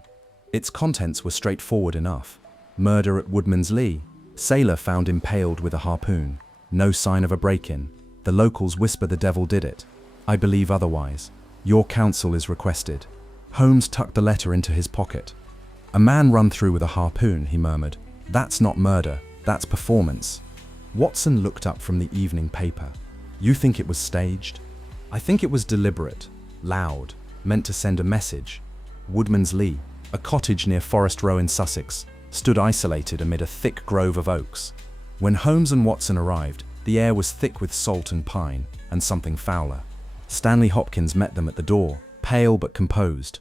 its contents were straightforward enough. Murder at Woodman's Lee. Sailor found impaled with a harpoon. No sign of a break-in. The locals whisper the devil did it. I believe otherwise. Your counsel is requested. Holmes tucked the letter into his pocket. "A man run through with a harpoon," he murmured. "That's not murder, that's performance." Watson looked up from the evening paper. "You think it was staged?" "I think it was deliberate, loud, meant to send a message. Woodman's Lee, a cottage near Forest Row in Sussex, stood isolated amid a thick grove of oaks. When Holmes and Watson arrived, the air was thick with salt and pine, and something fouler. Stanley Hopkins met them at the door, pale but composed.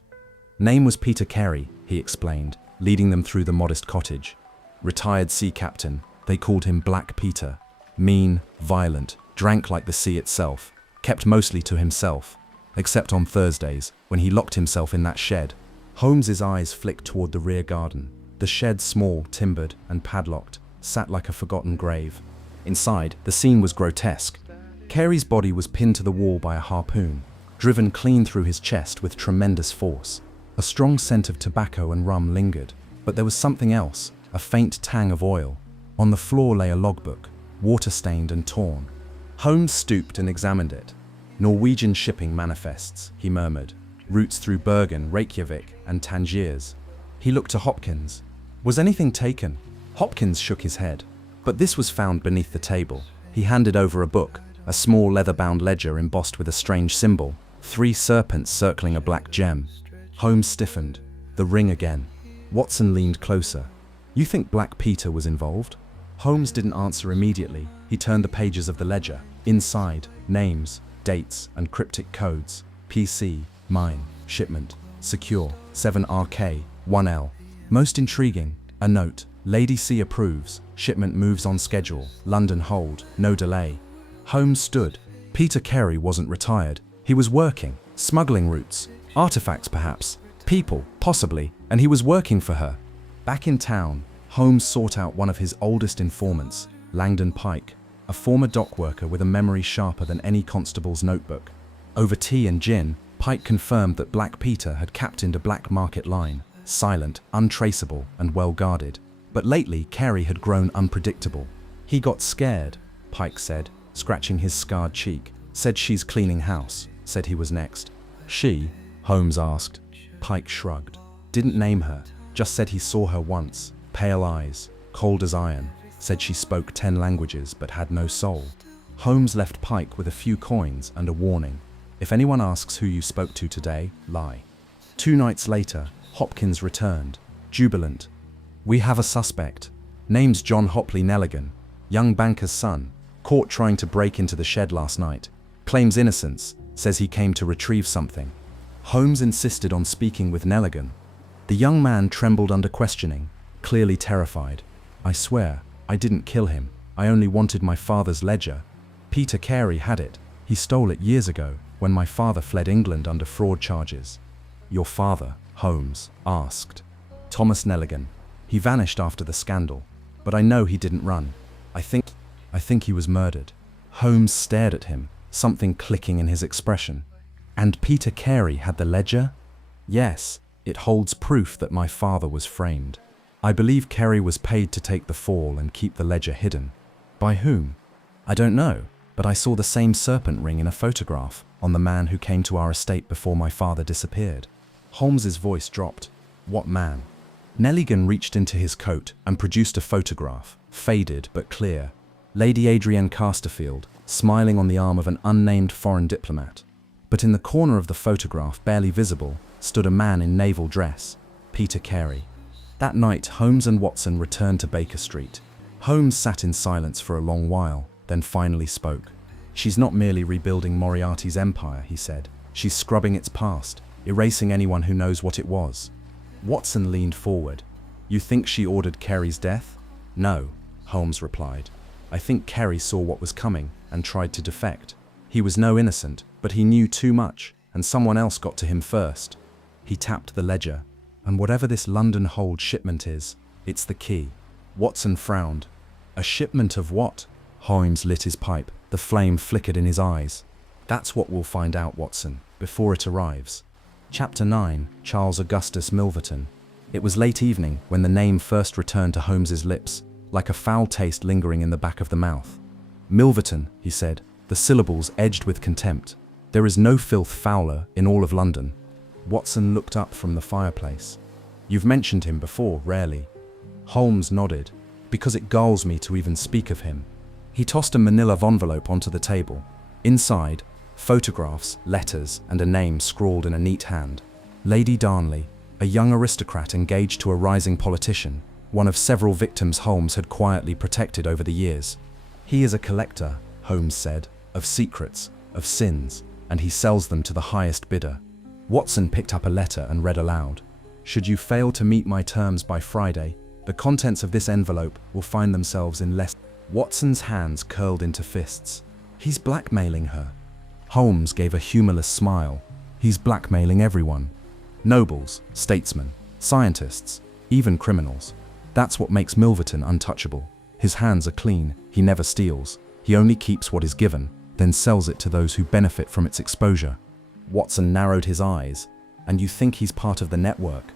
Name was Peter Carey, he explained, leading them through the modest cottage. Retired sea captain, they called him Black Peter. Mean, violent, drank like the sea itself, kept mostly to himself, except on Thursdays, when he locked himself in that shed. Holmes's eyes flicked toward the rear garden. The shed, small, timbered, and padlocked, sat like a forgotten grave. Inside, the scene was grotesque. Carey's body was pinned to the wall by a harpoon, driven clean through his chest with tremendous force. A strong scent of tobacco and rum lingered, but there was something else, a faint tang of oil. On the floor lay a logbook, water-stained and torn. Holmes stooped and examined it. Norwegian shipping manifests, he murmured. Routes through Bergen, Reykjavik, and Tangiers. He looked to Hopkins. Was anything taken? Hopkins shook his head. But this was found beneath the table. He handed over a book, a small leather-bound ledger embossed with a strange symbol, 3 serpents circling a black gem. Holmes stiffened. The ring again. Watson leaned closer. You think Black Peter was involved? Holmes didn't answer immediately. He turned the pages of the ledger. Inside, names, dates, and cryptic codes. PC, mine, shipment, secure, 7RK, 1L. Most intriguing, a note. Lady C approves. Shipment moves on schedule. London hold. No delay. Holmes stood. Peter Carey wasn't retired. He was working. Smuggling routes. Artifacts perhaps. People, possibly. And he was working for her. Back in town, Holmes sought out one of his oldest informants, Langdon Pike, a former dock worker with a memory sharper than any constable's notebook. Over tea and gin, Pike confirmed that Black Peter had captained a black market line, silent, untraceable, and well-guarded. But lately, Carey had grown unpredictable. He got scared, Pike said, scratching his scarred cheek. Said she's cleaning house, said he was next. She? Holmes asked. Pike shrugged. Didn't name her, just said he saw her once. Pale eyes, cold as iron. Said she spoke 10 languages but had no soul. Holmes left Pike with a few coins and a warning. If anyone asks who you spoke to today, lie. 2 nights later, Hopkins returned, jubilant. We have a suspect. Name's John Hopley Nelligan, young banker's son, caught trying to break into the shed last night. Claims innocence, says he came to retrieve something. Holmes insisted on speaking with Nelligan. The young man trembled under questioning, clearly terrified. I swear, I didn't kill him. I only wanted my father's ledger. Peter Carey had it. He stole it years ago, when my father fled England under fraud charges. Your father? Holmes asked. Thomas Nelligan. He vanished after the scandal, but I know he didn't run. I think he was murdered. Holmes stared at him, something clicking in his expression. And Peter Carey had the ledger? Yes, it holds proof that my father was framed. I believe Carey was paid to take the fall and keep the ledger hidden. By whom? I don't know, but I saw the same serpent ring in a photograph on the man who came to our estate before my father disappeared. Holmes's voice dropped. What man? Nelligan reached into his coat and produced a photograph, faded but clear. Lady Adrienne Casterfield, smiling on the arm of an unnamed foreign diplomat. But in the corner of the photograph, barely visible, stood a man in naval dress, Peter Carey. That night, Holmes and Watson returned to Baker Street. Holmes sat in silence for a long while, then finally spoke. She's not merely rebuilding Moriarty's empire, he said. She's scrubbing its past, erasing anyone who knows what it was. Watson leaned forward. You think she ordered Carey's death? No, Holmes replied. I think Carey saw what was coming and tried to defect. He was no innocent, but he knew too much, and someone else got to him first. He tapped the ledger. And whatever this London Hold shipment is, it's the key. Watson frowned. A shipment of what? Holmes lit his pipe. The flame flickered in his eyes. That's what we'll find out, Watson, before it arrives. Chapter 9, Charles Augustus Milverton. It was late evening when the name first returned to Holmes's lips, like a foul taste lingering in the back of the mouth. Milverton, he said, the syllables edged with contempt. There is no filth fouler in all of London. Watson looked up from the fireplace. You've mentioned him before, rarely. Holmes nodded. Because it galls me to even speak of him. He tossed a manila envelope onto the table. Inside, photographs, letters, and a name scrawled in a neat hand. Lady Darnley, a young aristocrat engaged to a rising politician, one of several victims Holmes had quietly protected over the years. He is a collector, Holmes said, of secrets, of sins, and he sells them to the highest bidder. Watson picked up a letter and read aloud. Should you fail to meet my terms by Friday, the contents of this envelope will find themselves in less. Watson's hands curled into fists. He's blackmailing her. Holmes gave a humorless smile. He's blackmailing everyone. Nobles, statesmen, scientists, even criminals. That's what makes Milverton untouchable. His hands are clean, he never steals. He only keeps what is given, then sells it to those who benefit from its exposure. Watson narrowed his eyes. And you think he's part of the network?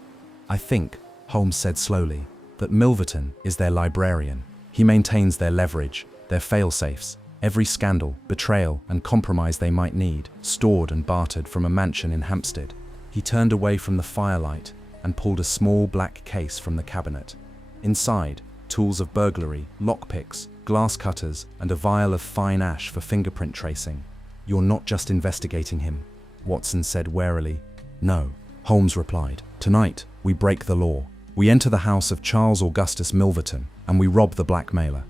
I think, Holmes said slowly, that Milverton is their librarian. He maintains their leverage, their fail-safes, every scandal, betrayal, and compromise they might need, stored and bartered from a mansion in Hampstead. He turned away from the firelight and pulled a small black case from the cabinet. Inside, tools of burglary, lockpicks, glass cutters, and a vial of fine ash for fingerprint tracing. You're not just investigating him, Watson said warily. No, Holmes replied. Tonight, we break the law. We enter the house of Charles Augustus Milverton, and we rob the blackmailer.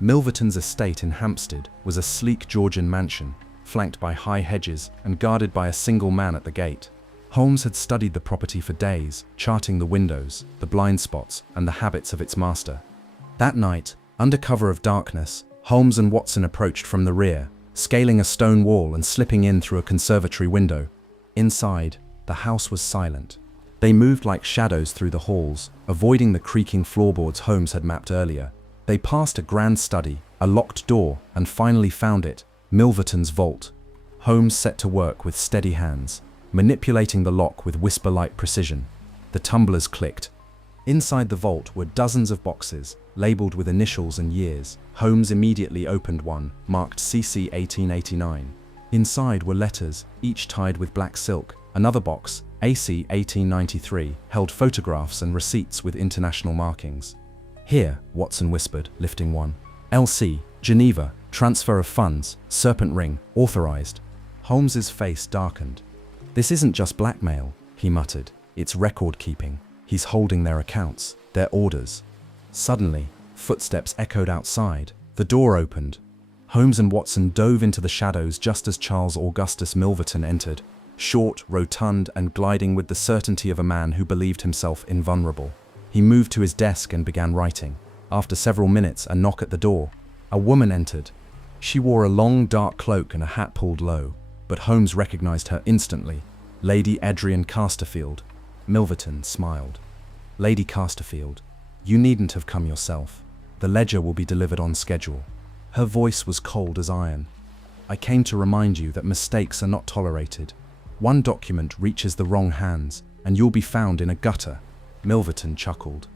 Milverton's estate in Hampstead was a sleek Georgian mansion, flanked by high hedges and guarded by a single man at the gate. Holmes had studied the property for days, charting the windows, the blind spots, and the habits of its master. That night, under cover of darkness, Holmes and Watson approached from the rear, scaling a stone wall and slipping in through a conservatory window. Inside, the house was silent. They moved like shadows through the halls, avoiding the creaking floorboards Holmes had mapped earlier. They passed a grand study, a locked door, and finally found it, Milverton's vault. Holmes set to work with steady hands, manipulating the lock with whisper-like precision. The tumblers clicked. Inside the vault were dozens of boxes, labeled with initials and years. Holmes immediately opened one, marked CC 1889. Inside were letters, each tied with black silk. Another box, AC 1893, held photographs and receipts with international markings. Here, Watson whispered, lifting one. LC, Geneva, transfer of funds, serpent ring, authorized. Holmes's face darkened. This isn't just blackmail, he muttered. It's record-keeping. He's holding their accounts, their orders. Suddenly, footsteps echoed outside. The door opened. Holmes and Watson dove into the shadows just as Charles Augustus Milverton entered, short, rotund, and gliding with the certainty of a man who believed himself invulnerable. He moved to his desk and began writing. After several minutes, a knock at the door. A woman entered. She wore a long, dark cloak and a hat pulled low, but Holmes recognized her instantly. Lady Adrian Casterfield. Milverton smiled. Lady Casterfield, you needn't have come yourself. The ledger will be delivered on schedule. Her voice was cold as iron. I came to remind you that mistakes are not tolerated. One document reaches the wrong hands, and you'll be found in a gutter. Milverton chuckled.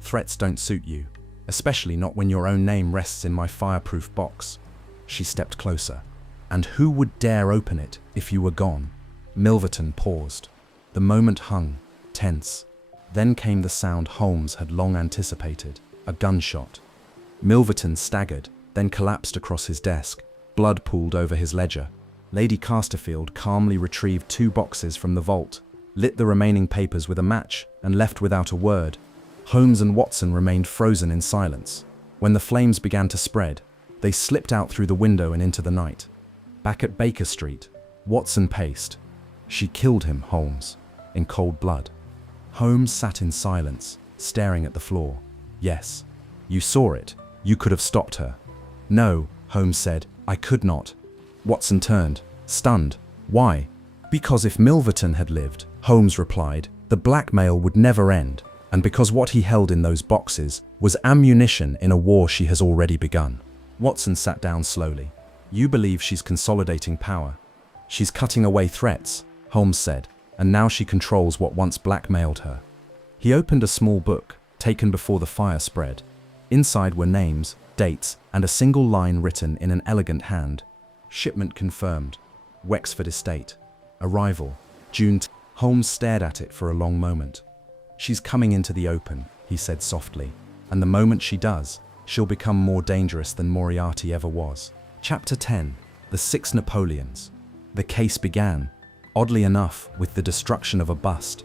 Threats don't suit you, especially not when your own name rests in my fireproof box. She stepped closer. And who would dare open it if you were gone? Milverton paused. The moment hung, tense. Then came the sound Holmes had long anticipated, a gunshot. Milverton staggered, then collapsed across his desk. Blood pooled over his ledger. Lady Casterfield calmly retrieved 2 boxes from the vault, lit the remaining papers with a match, and left without a word. Holmes and Watson remained frozen in silence. When the flames began to spread, they slipped out through the window and into the night. Back at Baker Street, Watson paced. She killed him, Holmes, in cold blood. Holmes sat in silence, staring at the floor. Yes, you saw it. You could have stopped her. No, Holmes said, I could not. Watson turned, stunned. Why? Because if Milverton had lived, Holmes replied, the blackmail would never end, and because what he held in those boxes was ammunition in a war she has already begun. Watson sat down slowly. You believe she's consolidating power. She's cutting away threats, Holmes said, and now she controls what once blackmailed her. He opened a small book, taken before the fire spread. Inside were names, dates, and a single line written in an elegant hand. Shipment confirmed. Wexford Estate. Arrival. June. Holmes stared at it for a long moment. She's coming into the open, he said softly, and the moment she does, she'll become more dangerous than Moriarty ever was. Chapter 10. The 6 Napoleons. The case began, oddly enough, with the destruction of a bust.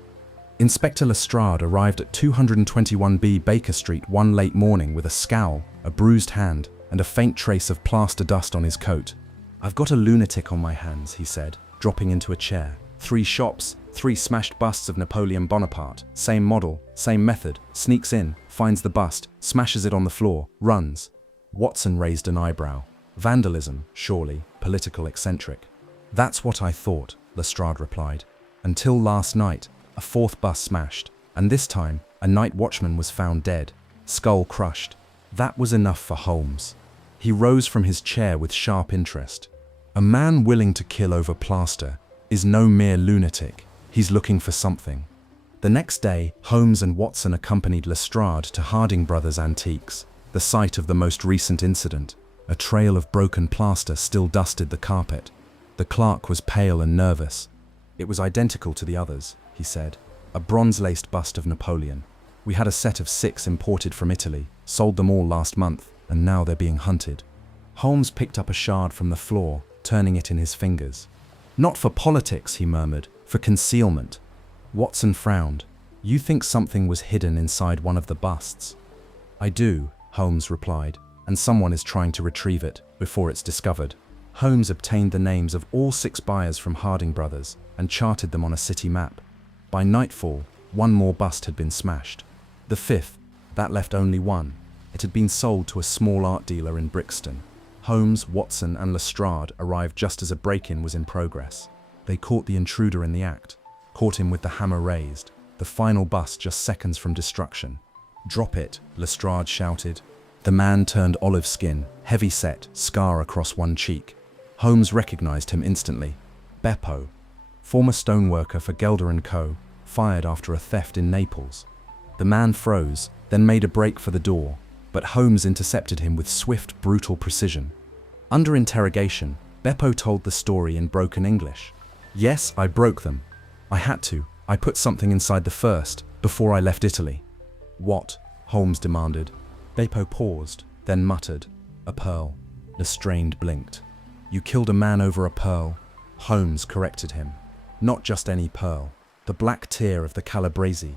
Inspector Lestrade arrived at 221B Baker Street one late morning with a scowl, a bruised hand, and a faint trace of plaster dust on his coat. "I've got a lunatic on my hands," he said, dropping into a chair. "3 shops, 3 smashed busts of Napoleon Bonaparte, same model, same method, sneaks in, finds the bust, smashes it on the floor, runs." Watson raised an eyebrow. "Vandalism, surely, political eccentric." "That's what I thought," Lestrade replied. "Until last night, a 4th bust smashed, and this time, a night watchman was found dead, skull crushed." That was enough for Holmes. He rose from his chair with sharp interest. A man willing to kill over plaster is no mere lunatic. He's looking for something. The next day, Holmes and Watson accompanied Lestrade to Harding Brothers Antiques, the site of the most recent incident. A trail of broken plaster still dusted the carpet. The clerk was pale and nervous. "It was identical to the others," he said. "A bronze-laced bust of Napoleon. We had a set of 6 imported from Italy, sold them all last month, and now they're being hunted." Holmes picked up a shard from the floor, turning it in his fingers. "Not for politics," he murmured, "for concealment." Watson frowned. "You think something was hidden inside one of the busts?" "I do," Holmes replied, "and someone is trying to retrieve it before it's discovered." Holmes obtained the names of all 6 buyers from Harding Brothers and charted them on a city map. By nightfall, 1 more bust had been smashed. The 5th, that left only 1. It had been sold to a small art dealer in Brixton. Holmes, Watson, and Lestrade arrived just as a break-in was in progress. They caught the intruder in the act, caught him with the hammer raised, the final bust just seconds from destruction. "Drop it," Lestrade shouted. The man turned olive skin, heavy-set, scar across one cheek. Holmes recognized him instantly. Beppo, former stoneworker for Gelder & Co., fired after a theft in Naples. The man froze, then made a break for the door, but Holmes intercepted him with swift, brutal precision. Under interrogation, Beppo told the story in broken English. "Yes, I broke them. I had to. I put something inside the first, before I left Italy." "What?" Holmes demanded. Beppo paused, then muttered, "A pearl." Lestrade blinked. "You killed a man over a pearl?" Holmes corrected him. "Not just any pearl. The black tear of the Calabrese."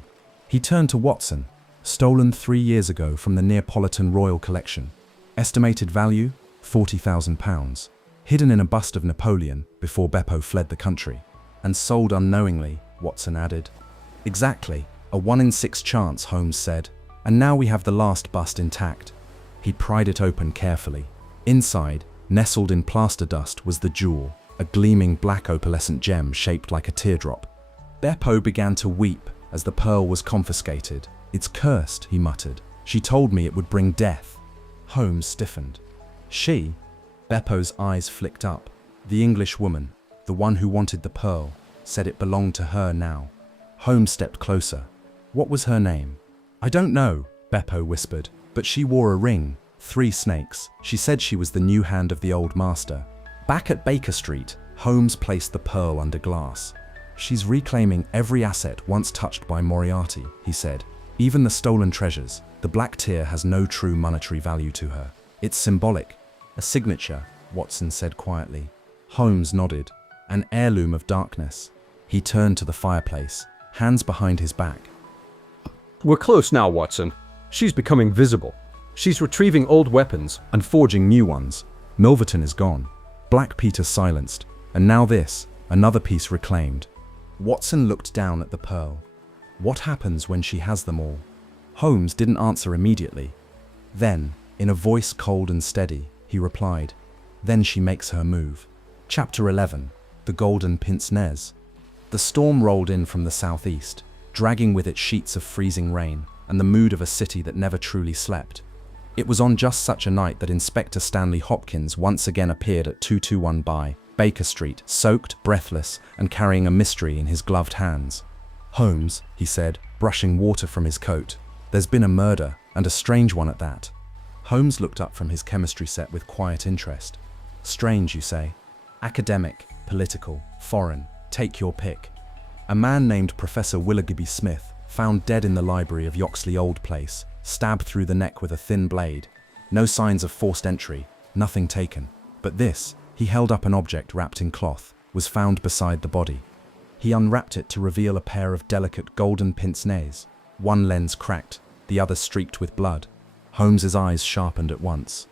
He turned to Watson. "Stolen 3 years ago from the Neapolitan Royal Collection. Estimated value, £40,000. Hidden in a bust of Napoleon before Beppo fled the country. And sold unknowingly," Watson added. "Exactly. A 1 in 6 chance," Holmes said. "And now we have the last bust intact." He pried it open carefully. Inside, nestled in plaster dust, was the jewel, a gleaming black opalescent gem shaped like a teardrop. Beppo began to weep as the pearl was confiscated. "It's cursed," he muttered. "She told me it would bring death." Holmes stiffened. "She?" Beppo's eyes flicked up. "The English woman, the one who wanted the pearl, said it belonged to her now." Holmes stepped closer. "What was her name?" "I don't know," Beppo whispered, "but she wore a ring, 3 snakes. She said she was the new hand of the old master." Back at Baker Street, Holmes placed the pearl under glass. "She's reclaiming every asset once touched by Moriarty," he said. "Even the stolen treasures. The black tear has no true monetary value to her. It's symbolic. A signature," Watson said quietly. Holmes nodded. "An heirloom of darkness." He turned to the fireplace, hands behind his back. "We're close now, Watson. She's becoming visible. She's retrieving old weapons And forging new ones. Milverton is gone. Black Peter silenced. And now this, another piece reclaimed." Watson looked down at the pearl. "What happens when she has them all?" Holmes didn't answer immediately. Then, in a voice cold and steady, he replied, "Then she makes her move." Chapter 11. The Golden Pince-Nez. The storm rolled in from the southeast, dragging with it sheets of freezing rain and the mood of a city that never truly slept. It was on just such a night that Inspector Stanley Hopkins once again appeared at 221 by Baker Street, soaked, breathless, and carrying a mystery in his gloved hands. "Holmes," he said, brushing water from his coat, "there's been a murder, and a strange one at that." Holmes looked up from his chemistry set with quiet interest. "Strange, you say? Academic, political, foreign, take your pick." A man named Professor Willoughby Smith, found dead in the library of Yoxley Old Place, stabbed through the neck with a thin blade. No signs of forced entry, nothing taken. But this, he held up an object wrapped in cloth, was found beside the body. He unwrapped it to reveal a pair of delicate golden pince-nez, one lens cracked, the other streaked with blood. Holmes's eyes sharpened at once.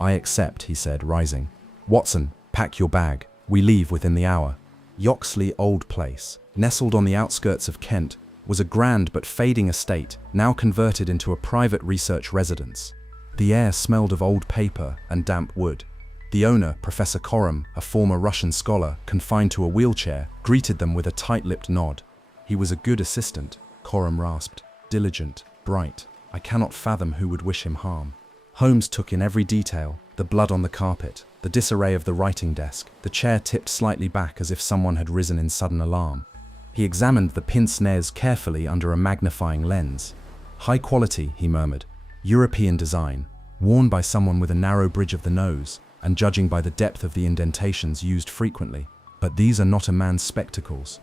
"I accept," he said, rising. "Watson, pack your bag. We leave within the hour." Yoxley Old Place, nestled on the outskirts of Kent, was a grand but fading estate, now converted into a private research residence. The air smelled of old paper and damp wood. The owner, Professor Coram, a former Russian scholar confined to a wheelchair, greeted them with a tight-lipped nod. He was a good assistant, Coram rasped. Diligent, bright. I cannot fathom who would wish him harm. Holmes took in every detail, the blood on the carpet, the disarray of the writing desk, the chair tipped slightly back as if someone had risen in sudden alarm. He examined the pince-nez carefully under a magnifying lens. "High quality," he murmured. "European design, worn by someone with a narrow bridge of the nose, and judging by the depth of the indentations used frequently. But these are not a man's spectacles."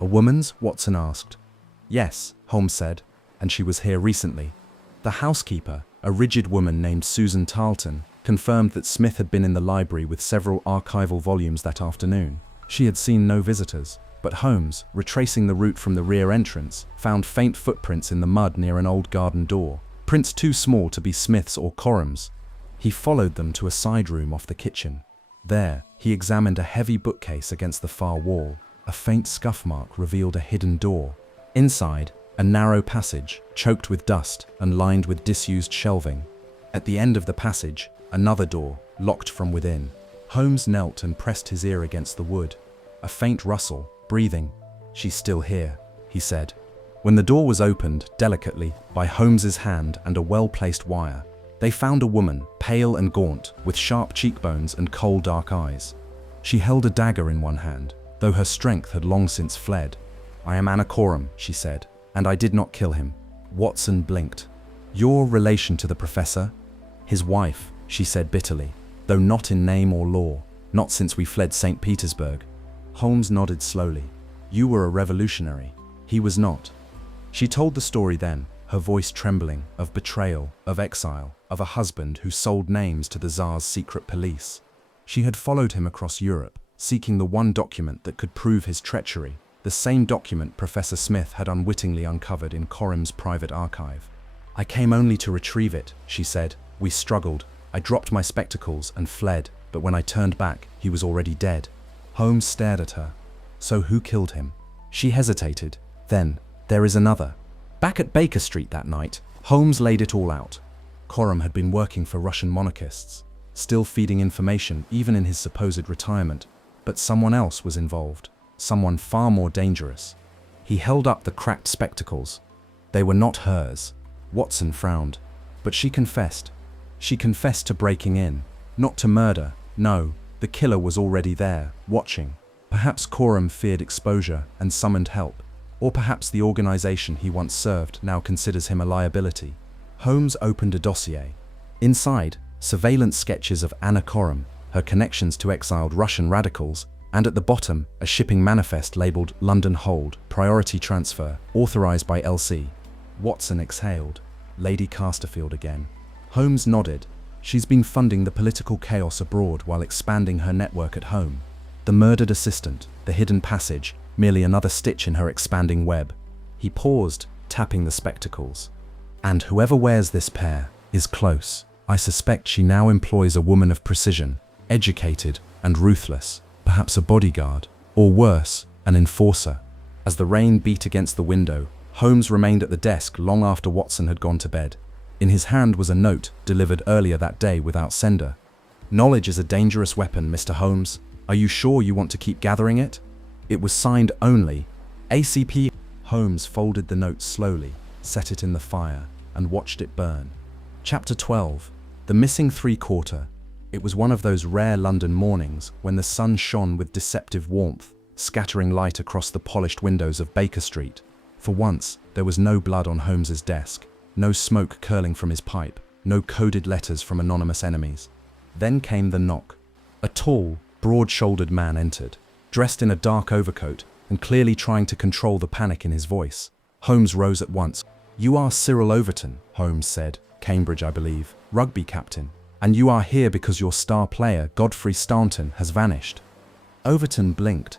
"A woman's?" Watson asked. "Yes," Holmes said, "and she was here recently." The housekeeper, a rigid woman named Susan Tarleton, confirmed that Smith had been in the library with several archival volumes that afternoon. She had seen no visitors, but Holmes, retracing the route from the rear entrance, found faint footprints in the mud near an old garden door, prints too small to be Smith's or Coram's. He followed them to a side room off the kitchen. There, he examined a heavy bookcase against the far wall. A faint scuff mark revealed a hidden door. Inside, a narrow passage, choked with dust and lined with disused shelving. At the end of the passage, another door, locked from within. Holmes knelt and pressed his ear against the wood. A faint rustle, breathing. "She's still here," he said. When the door was opened, delicately, by Holmes's hand and a well-placed wire, they found a woman, pale and gaunt, with sharp cheekbones and cold dark eyes. She held a dagger in one hand, though her strength had long since fled. "I am Anna Coram," she said, "and I did not kill him." Watson blinked. "Your relation to the professor?" "His wife," she said bitterly, "though not in name or law, not since we fled St. Petersburg." Holmes nodded slowly. "You were a revolutionary. He was not." She told the story then, her voice trembling, of betrayal, of exile, of a husband who sold names to the Tsar's secret police. She had followed him across Europe, seeking the one document that could prove his treachery, the same document Professor Smith had unwittingly uncovered in Coram's private archive. "I came only to retrieve it," she said. "We struggled. I dropped my spectacles and fled, but when I turned back, he was already dead." Holmes stared at her. "So who killed him?" She hesitated. Then, "There is another." Back at Baker Street that night, Holmes laid it all out. Coram had been working for Russian monarchists, still feeding information even in his supposed retirement, but someone else was involved, someone far more dangerous. He held up the cracked spectacles. They were not hers. Watson frowned. But she confessed. She confessed to breaking in, not to murder. No, the killer was already there, watching. Perhaps Coram feared exposure and summoned help. Or perhaps the organization he once served now considers him a liability. Holmes opened a dossier. Inside, surveillance sketches of Anna Coram, her connections to exiled Russian radicals, and at the bottom, a shipping manifest labeled London Hold, Priority Transfer, authorized by LC. Watson exhaled. Lady Casterfield again. Holmes nodded. She's been funding the political chaos abroad while expanding her network at home. The murdered assistant, the hidden passage, merely another stitch in her expanding web. He paused, tapping the spectacles. "And whoever wears this pair is close. I suspect she now employs a woman of precision, educated and ruthless, perhaps a bodyguard, or worse, an enforcer." As the rain beat against the window, Holmes remained at the desk long after Watson had gone to bed. In his hand was a note delivered earlier that day without sender. "Knowledge is a dangerous weapon, Mr. Holmes. Are you sure you want to keep gathering it?" It was signed only, ACP. Holmes folded the note slowly, set it in the fire, and watched it burn. Chapter 12. The Missing Three-Quarter. It was one of those rare London mornings when the sun shone with deceptive warmth, scattering light across the polished windows of Baker Street. For once, there was no blood on Holmes's desk, no smoke curling from his pipe, no coded letters from anonymous enemies. Then came the knock. A tall, broad-shouldered man entered, dressed in a dark overcoat and clearly trying to control the panic in his voice. Holmes rose at once. "You are Cyril Overton," Holmes said. "Cambridge, I believe, rugby captain. And you are here because your star player, Godfrey Staunton, has vanished." Overton blinked.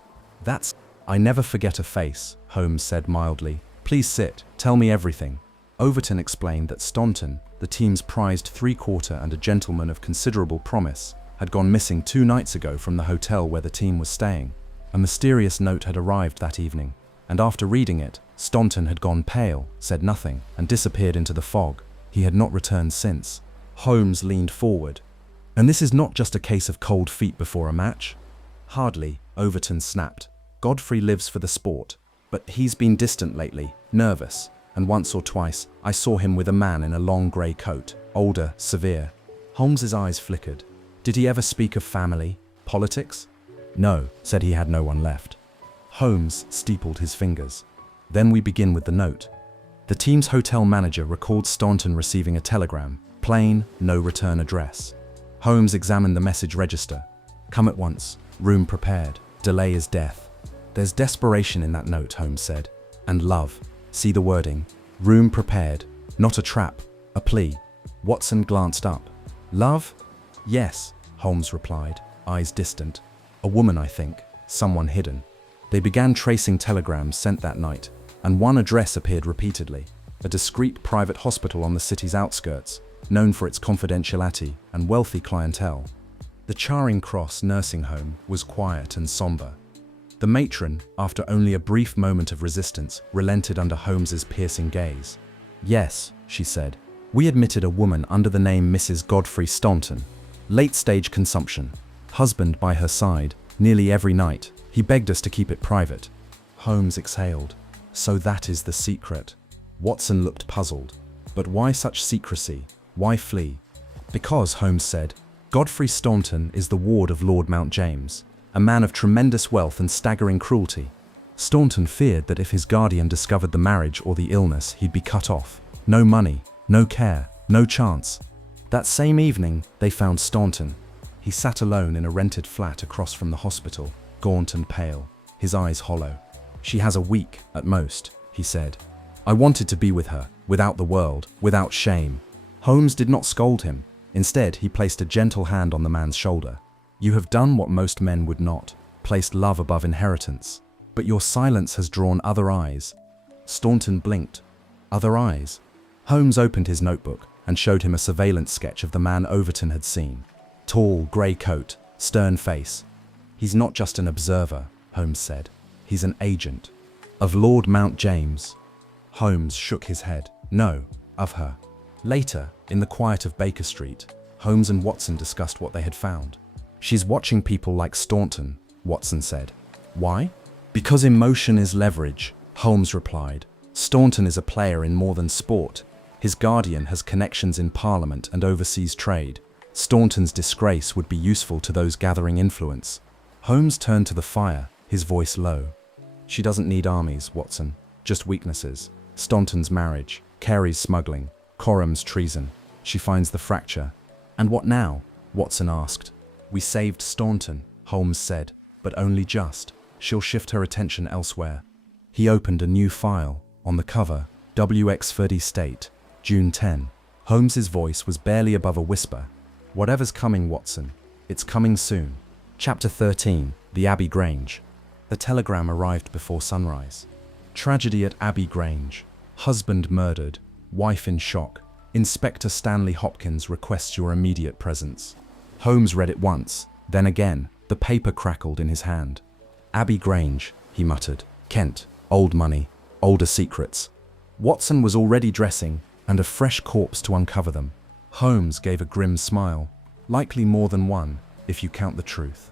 I never forget a face, Holmes said mildly. Please sit, tell me everything. Overton explained that Staunton, the team's prized three-quarter and a gentleman of considerable promise, had gone missing 2 nights ago from the hotel where the team was staying. A mysterious note had arrived that evening, and after reading it, Staunton had gone pale, said nothing, and disappeared into the fog. He had not returned since. Holmes leaned forward. And this is not just a case of cold feet before a match? Hardly, Overton snapped. Godfrey lives for the sport, but he's been distant lately, nervous, and once or twice I saw him with a man in a long grey coat, older, severe. Holmes's eyes flickered. Did he ever speak of family, politics? No, said he had no one left. Holmes steepled his fingers. Then we begin with the note. The team's hotel manager recalled Staunton receiving a telegram, plain, no return address. Holmes examined the message register. Come at once, room prepared, delay is death. There's desperation in that note, Holmes said. And love. See the wording. Room prepared. Not a trap, a plea. Watson glanced up. Love? Yes, Holmes replied, eyes distant. A woman, I think. Someone hidden. They began tracing telegrams sent that night, and one address appeared repeatedly. A discreet private hospital on the city's outskirts, known for its confidentiality and wealthy clientele. The Charing Cross nursing home was quiet and somber. The matron, after only a brief moment of resistance, relented under Holmes's piercing gaze. Yes, she said, we admitted a woman under the name Mrs. Godfrey Staunton. Late-stage consumption. Husband by her side, nearly every night. He begged us to keep it private. Holmes exhaled. So that is the secret. Watson looked puzzled. But why such secrecy? Why flee? Because, Holmes said, Godfrey Staunton is the ward of Lord Mount James, a man of tremendous wealth and staggering cruelty. Staunton feared that if his guardian discovered the marriage or the illness, he'd be cut off. No money, no care, no chance. That same evening, they found Staunton. He sat alone in a rented flat across from the hospital, gaunt and pale, his eyes hollow. She has a week, at most, he said. I wanted to be with her, without the world, without shame. Holmes did not scold him. Instead, he placed a gentle hand on the man's shoulder. You have done what most men would not, placed love above inheritance. But your silence has drawn other eyes. Staunton blinked. Other eyes? Holmes opened his notebook and showed him a surveillance sketch of the man Overton had seen. Tall, grey coat, stern face. He's not just an observer, Holmes said. He's an agent. Of Lord Mount James. Holmes shook his head. No, of her. Later, in the quiet of Baker Street, Holmes and Watson discussed what they had found. She's watching people like Staunton, Watson said. Why? Because emotion is leverage, Holmes replied. Staunton is a player in more than sport. His guardian has connections in Parliament and overseas trade. Staunton's disgrace would be useful to those gathering influence. Holmes turned to the fire, his voice low. She doesn't need armies, Watson. Just weaknesses. Staunton's marriage, Carey's smuggling, Coram's treason. She finds the fracture. And what now? Watson asked. We saved Staunton, Holmes said, but only just. She'll shift her attention elsewhere. He opened a new file. On the cover, WX State, June 10. Holmes's voice was barely above a whisper. Whatever's coming, Watson. It's coming soon. Chapter 13, The Abbey Grange. The telegram arrived before sunrise. Tragedy at Abbey Grange. Husband murdered. Wife in shock. Inspector Stanley Hopkins requests your immediate presence. Holmes read it once, then again. The paper crackled in his hand. Abbey Grange, he muttered. Kent. Old money. Older secrets. Watson was already dressing, and a fresh corpse to uncover them. Holmes gave a grim smile. Likely more than one, if you count the truth.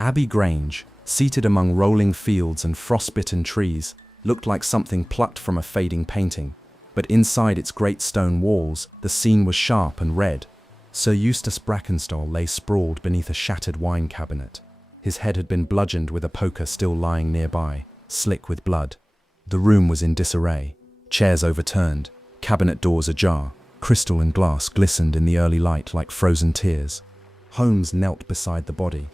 Abbey Grange, seated among rolling fields and frostbitten trees, looked like something plucked from a fading painting. But inside its great stone walls, the scene was sharp and red. Sir Eustace Brackenstall lay sprawled beneath a shattered wine cabinet. His head had been bludgeoned with a poker still lying nearby, slick with blood. The room was in disarray. Chairs overturned, cabinet doors ajar. Crystal and glass glistened in the early light like frozen tears. Holmes knelt beside the body.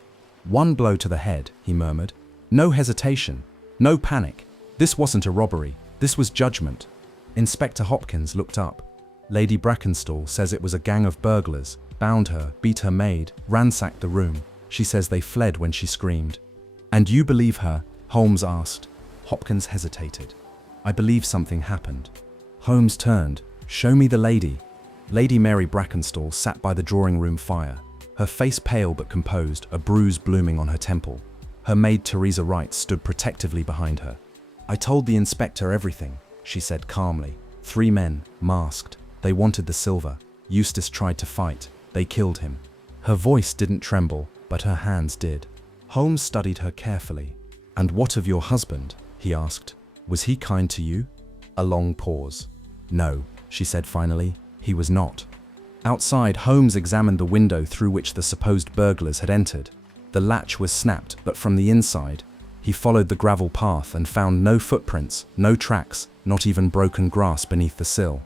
One blow to the head, he murmured. No hesitation, no panic. This wasn't a robbery, this was judgment. Inspector Hopkins looked up. Lady Brackenstall says it was a gang of burglars, bound her, beat her maid, ransacked the room. She says they fled when she screamed. And you believe her? Holmes asked. Hopkins hesitated. I believe something happened. Holmes turned. Show me the lady. Lady Mary Brackenstall sat by the drawing room fire, her face pale but composed, a bruise blooming on her temple. Her maid Teresa Wright stood protectively behind her. I told the inspector everything, she said calmly. 3 men, masked. They wanted the silver. Eustace tried to fight. They killed him. Her voice didn't tremble, but her hands did. Holmes studied her carefully. And what of your husband? He asked. Was he kind to you? A long pause. No, she said finally. He was not. Outside, Holmes examined the window through which the supposed burglars had entered. The latch was snapped, but from the inside, he followed the gravel path and found no footprints, no tracks, not even broken grass beneath the sill.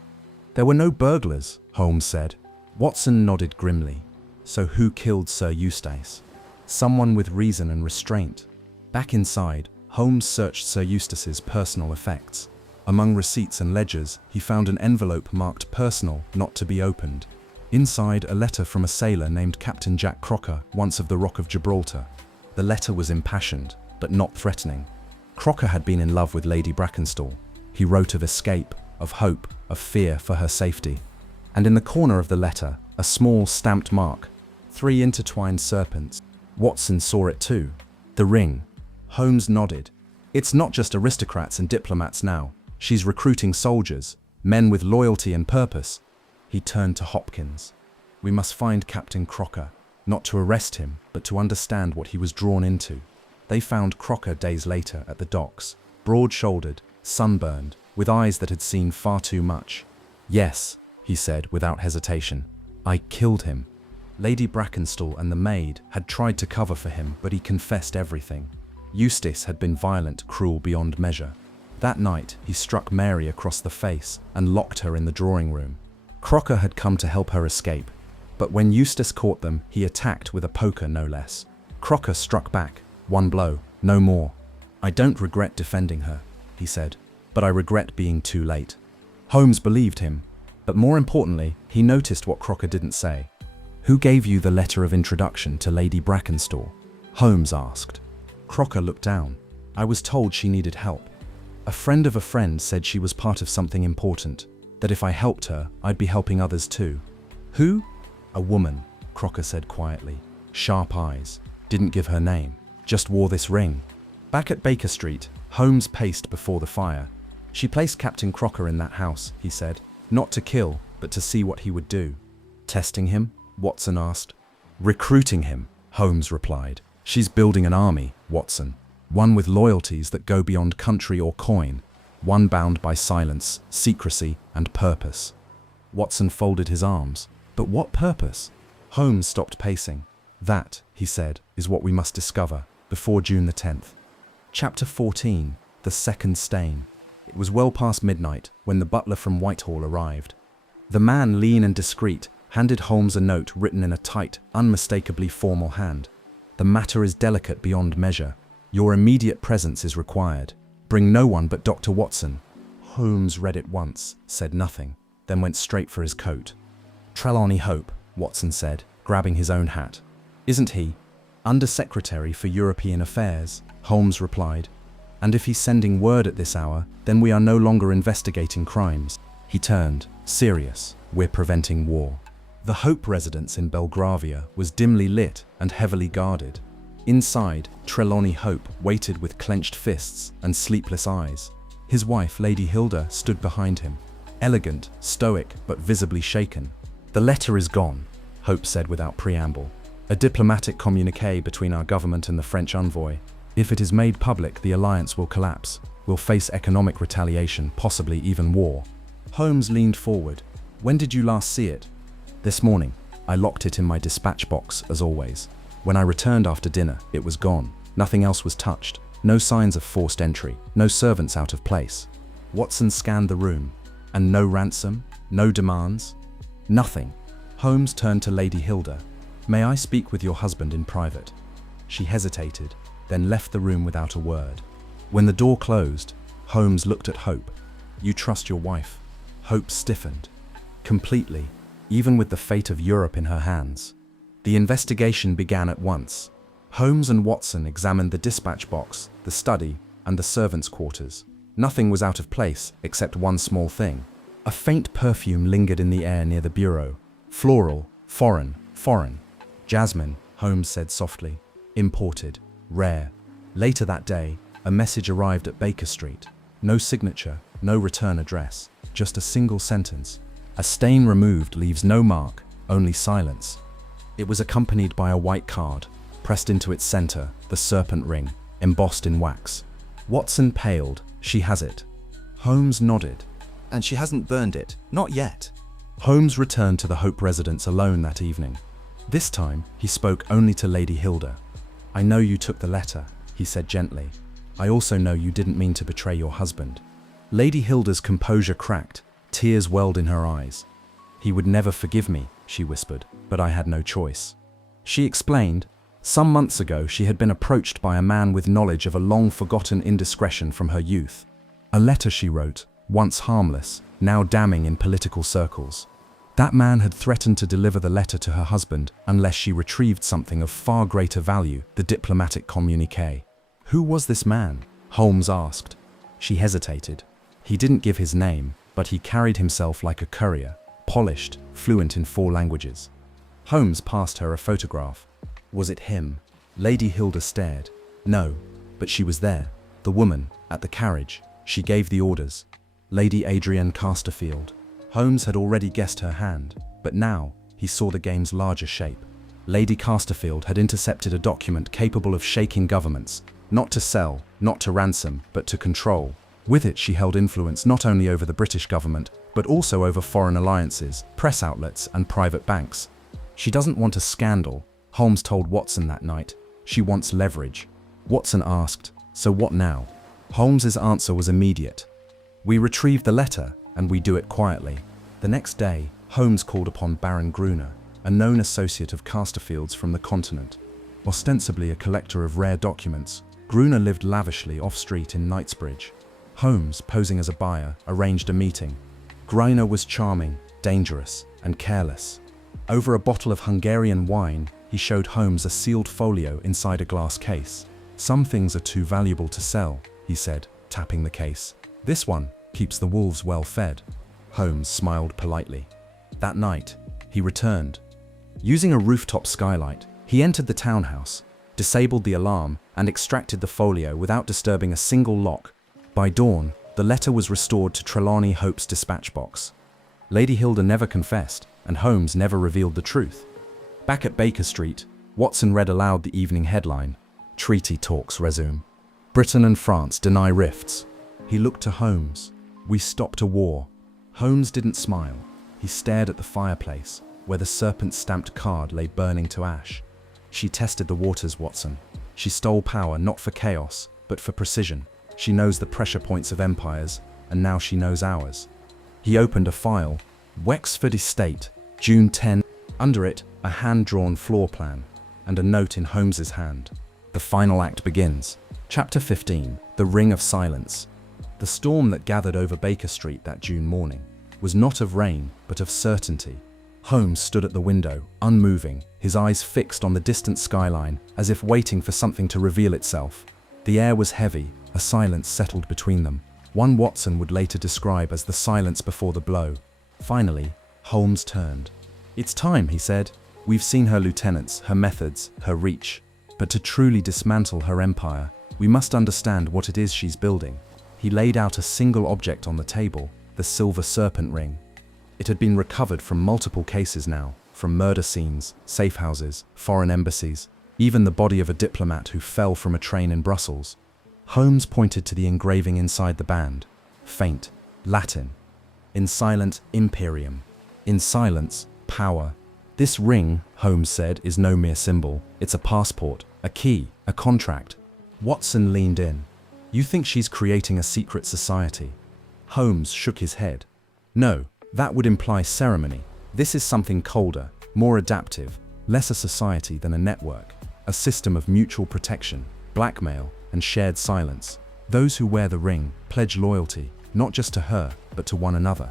There were no burglars, Holmes said. Watson nodded grimly. So who killed Sir Eustace? Someone with reason and restraint. Back inside, Holmes searched Sir Eustace's personal effects. Among receipts and ledgers, he found an envelope marked personal, not to be opened. Inside, a letter from a sailor named Captain Jack Crocker, once of the Rock of Gibraltar. The letter was impassioned, but not threatening. Crocker had been in love with Lady Brackenstall. He wrote of escape, of hope, of fear for her safety. And in the corner of the letter, a small stamped mark, 3 intertwined serpents. Watson saw it too. The ring. Holmes nodded. It's not just aristocrats and diplomats now. She's recruiting soldiers, men with loyalty and purpose. He turned to Hopkins. We must find Captain Crocker, not to arrest him, but to understand what he was drawn into. They found Crocker days later at the docks, broad-shouldered, sunburned, with eyes that had seen far too much. Yes, he said without hesitation. I killed him. Lady Brackenstall and the maid had tried to cover for him, but he confessed everything. Eustace had been violent, cruel beyond measure. That night, he struck Mary across the face and locked her in the drawing room. Crocker had come to help her escape, but when Eustace caught them, he attacked with a poker no less. Crocker struck back, 1 blow, no more. I don't regret defending her, he said, but I regret being too late. Holmes believed him, but more importantly, he noticed what Crocker didn't say. Who gave you the letter of introduction to Lady Brackenstall? Holmes asked. Crocker looked down. I was told she needed help. A friend of a friend said she was part of something important, that if I helped her, I'd be helping others too. Who? A woman, Crocker said quietly. Sharp eyes. Didn't give her name. Just wore this ring. Back at Baker Street, Holmes paced before the fire. She placed Captain Crocker in that house, he said. Not to kill, but to see what he would do. Testing him? Watson asked. Recruiting him, Holmes replied. She's building an army, Watson. One with loyalties that go beyond country or coin. One bound by silence, secrecy, and purpose. Watson folded his arms. But what purpose? Holmes stopped pacing. That, he said, is what we must discover, before June the 10th. Chapter 14. The Second Stain. It was well past midnight when the butler from Whitehall arrived. The man, lean and discreet, handed Holmes a note written in a tight, unmistakably formal hand. The matter is delicate beyond measure. Your immediate presence is required. Bring no one but Dr. Watson. Holmes read it once, said nothing, then went straight for his coat. Trelawney Hope, Watson said, grabbing his own hat. Isn't he? Under-Secretary for European Affairs, Holmes replied. And if he's sending word at this hour, then we are no longer investigating crimes. He turned, serious. We're preventing war. The Hope residence in Belgravia was dimly lit and heavily guarded. Inside, Trelawney Hope waited with clenched fists and sleepless eyes. His wife, Lady Hilda, stood behind him, elegant, stoic, but visibly shaken. The letter is gone, Hope said without preamble. A diplomatic communiqué between our government and the French envoy. If it is made public, the alliance will collapse. We'll face economic retaliation, possibly even war. Holmes leaned forward. When did you last see it? This morning. I locked it in my dispatch box, as always. When I returned after dinner, it was gone. Nothing else was touched. No signs of forced entry. No servants out of place. Watson scanned the room. And no ransom? No demands? Nothing. Holmes turned to Lady Hilda. May I speak with your husband in private? She hesitated, then left the room without a word. When the door closed, Holmes looked at Hope. You trust your wife? Hope stiffened. Completely, even with the fate of Europe in her hands. The investigation began at once. Holmes and Watson examined the dispatch box, the study, and the servants' quarters. Nothing was out of place except one small thing. A faint perfume lingered in the air near the bureau. Floral, foreign. Jasmine, Holmes said softly. Imported, rare. Later that day, a message arrived at Baker Street. No signature, no return address, just a single sentence. A stain removed leaves no mark, only silence. It was accompanied by a white card. Pressed into its center, the serpent ring, embossed in wax. Watson paled. She has it. Holmes nodded. And she hasn't burned it, not yet. Holmes returned to the Hope residence alone that evening. This time, he spoke only to Lady Hilda. "I know you took the letter," he said gently. "I also know you didn't mean to betray your husband." Lady Hilda's composure cracked. Tears welled in her eyes. "He would never forgive me," she whispered, "but I had no choice." She explained. Some months ago, she had been approached by a man with knowledge of a long-forgotten indiscretion from her youth. A letter she wrote, once harmless, now damning in political circles. That man had threatened to deliver the letter to her husband unless she retrieved something of far greater value, the diplomatic communiqué. Who was this man? Holmes asked. She hesitated. He didn't give his name, but he carried himself like a courier, polished, fluent in 4 languages. Holmes passed her a photograph. Was it him? Lady Hilda stared. No, but she was there. The woman, at the carriage. She gave the orders. Lady Adrienne Casterfield. Holmes had already guessed her hand, but now he saw the game's larger shape. Lady Casterfield had intercepted a document capable of shaking governments, not to sell, not to ransom, but to control. With it, she held influence not only over the British government, but also over foreign alliances, press outlets, and private banks. She doesn't want a scandal, Holmes told Watson that night. She wants leverage. Watson asked, "So what now?" Holmes's answer was immediate. "We retrieve the letter, and we do it quietly." The next day, Holmes called upon Baron Gruner, a known associate of Casterfield's from the continent. Ostensibly a collector of rare documents, Gruner lived lavishly off-street in Knightsbridge. Holmes, posing as a buyer, arranged a meeting. Gruner was charming, dangerous, and careless. Over a bottle of Hungarian wine, he showed Holmes a sealed folio inside a glass case. "Some things are too valuable to sell," he said, tapping the case. "This one keeps the wolves well fed." Holmes smiled politely. That night, he returned. Using a rooftop skylight, he entered the townhouse, disabled the alarm, and extracted the folio without disturbing a single lock. By dawn, the letter was restored to Trelawney Hope's dispatch box. Lady Hilda never confessed, and Holmes never revealed the truth. Back at Baker Street, Watson read aloud the evening headline. Treaty talks resume. Britain and France deny rifts. He looked to Holmes. "We stopped a war." Holmes didn't smile. He stared at the fireplace, where the serpent-stamped card lay burning to ash. "She tested the waters, Watson. She stole power not for chaos, but for precision. She knows the pressure points of empires, and now she knows ours." He opened a file. Wexford Estate, June 10. Under it, a hand-drawn floor plan, and a note in Holmes's hand. The final act begins. Chapter 15, The Ring of Silence. The storm that gathered over Baker Street that June morning was not of rain, but of certainty. Holmes stood at the window, unmoving, his eyes fixed on the distant skyline, as if waiting for something to reveal itself. The air was heavy, a silence settled between them, one Watson would later describe as the silence before the blow. Finally, Holmes turned. "It's time," he said. "We've seen her lieutenants, her methods, her reach. But to truly dismantle her empire, we must understand what it is she's building." He laid out a single object on the table, the silver serpent ring. It had been recovered from multiple cases now, from murder scenes, safe houses, foreign embassies, even the body of a diplomat who fell from a train in Brussels. Holmes pointed to the engraving inside the band. Faint, Latin. In silent, Imperium. In silence, power. "This ring," Holmes said, "is no mere symbol. It's a passport, a key, a contract." Watson leaned in. "You think she's creating a secret society?" Holmes shook his head. "No, that would imply ceremony. This is something colder, more adaptive, less a society than a network, a system of mutual protection, blackmail, and shared silence. Those who wear the ring pledge loyalty, not just to her, but to one another."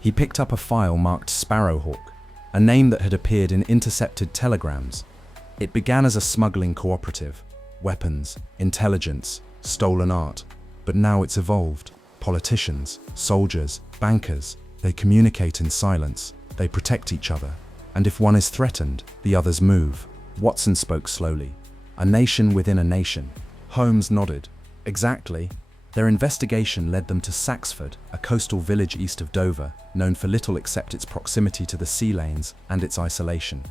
He picked up a file marked Sparrowhawk, a name that had appeared in intercepted telegrams. It began as a smuggling cooperative. Weapons, intelligence, stolen art. But now it's evolved. Politicians, soldiers, bankers, they communicate in silence. They protect each other. And if one is threatened, the others move. Watson spoke slowly. A nation within a nation. Holmes nodded. Exactly. Their investigation led them to Saxford, a coastal village east of Dover, known for little except its proximity to the sea lanes and its isolation.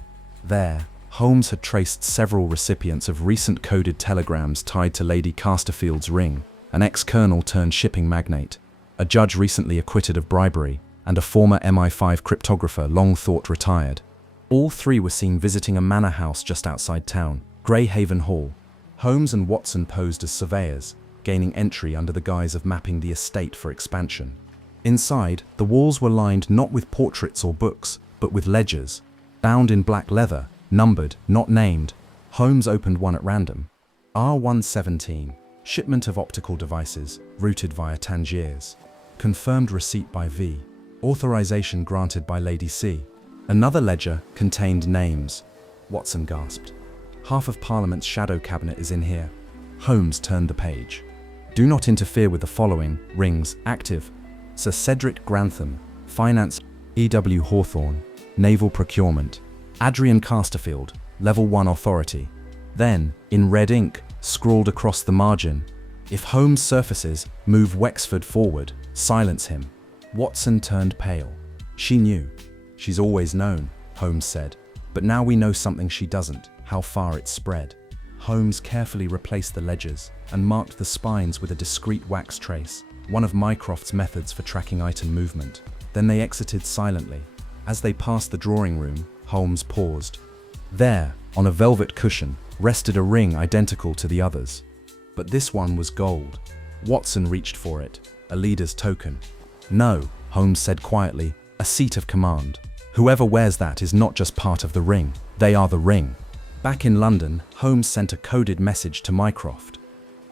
There, Holmes had traced several recipients of recent coded telegrams tied to Lady Casterfield's ring, an ex-colonel turned shipping magnate, a judge recently acquitted of bribery, and a former MI5 cryptographer long thought retired. All three were seen visiting a manor house just outside town, Greyhaven Hall. Holmes and Watson posed as surveyors, gaining entry under the guise of mapping the estate for expansion. Inside, the walls were lined not with portraits or books, but with ledgers, bound in black leather, numbered, not named. Holmes opened one at random. R117, shipment of optical devices, routed via Tangiers. Confirmed receipt by V. Authorization granted by Lady C. Another ledger contained names. Watson gasped. Half of Parliament's shadow cabinet is in here. Holmes turned the page. Do not interfere with the following rings active. Sir Cedric Grantham, Finance. E.W. Hawthorne, Naval Procurement. Adrian Casterfield, Level 1 Authority. Then, in red ink, scrawled across the margin, if Holmes surfaces, move Wexford forward, silence him. Watson turned pale. She knew. She's always known, Holmes said. But now we know something she doesn't, how far it's spread. Holmes carefully replaced the ledgers and marked the spines with a discreet wax trace, one of Mycroft's methods for tracking item movement. Then they exited silently. As they passed the drawing room, Holmes paused. There, on a velvet cushion, rested a ring identical to the others. But this one was gold. Watson reached for it, a leader's token. No, Holmes said quietly, a seat of command. Whoever wears that is not just part of the ring, they are the ring. Back in London, Holmes sent a coded message to Mycroft.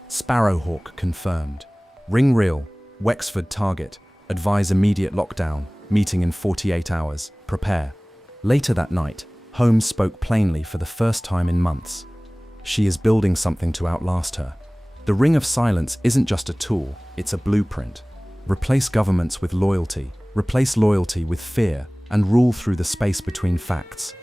Sparrowhawk confirmed. Ring real, Wexford target, advise immediate lockdown, meeting in 48 hours, prepare. Later that night, Holmes spoke plainly for the first time in months. She is building something to outlast her. The Ring of Silence isn't just a tool, it's a blueprint. Replace governments with loyalty, replace loyalty with fear, and rule through the space between facts.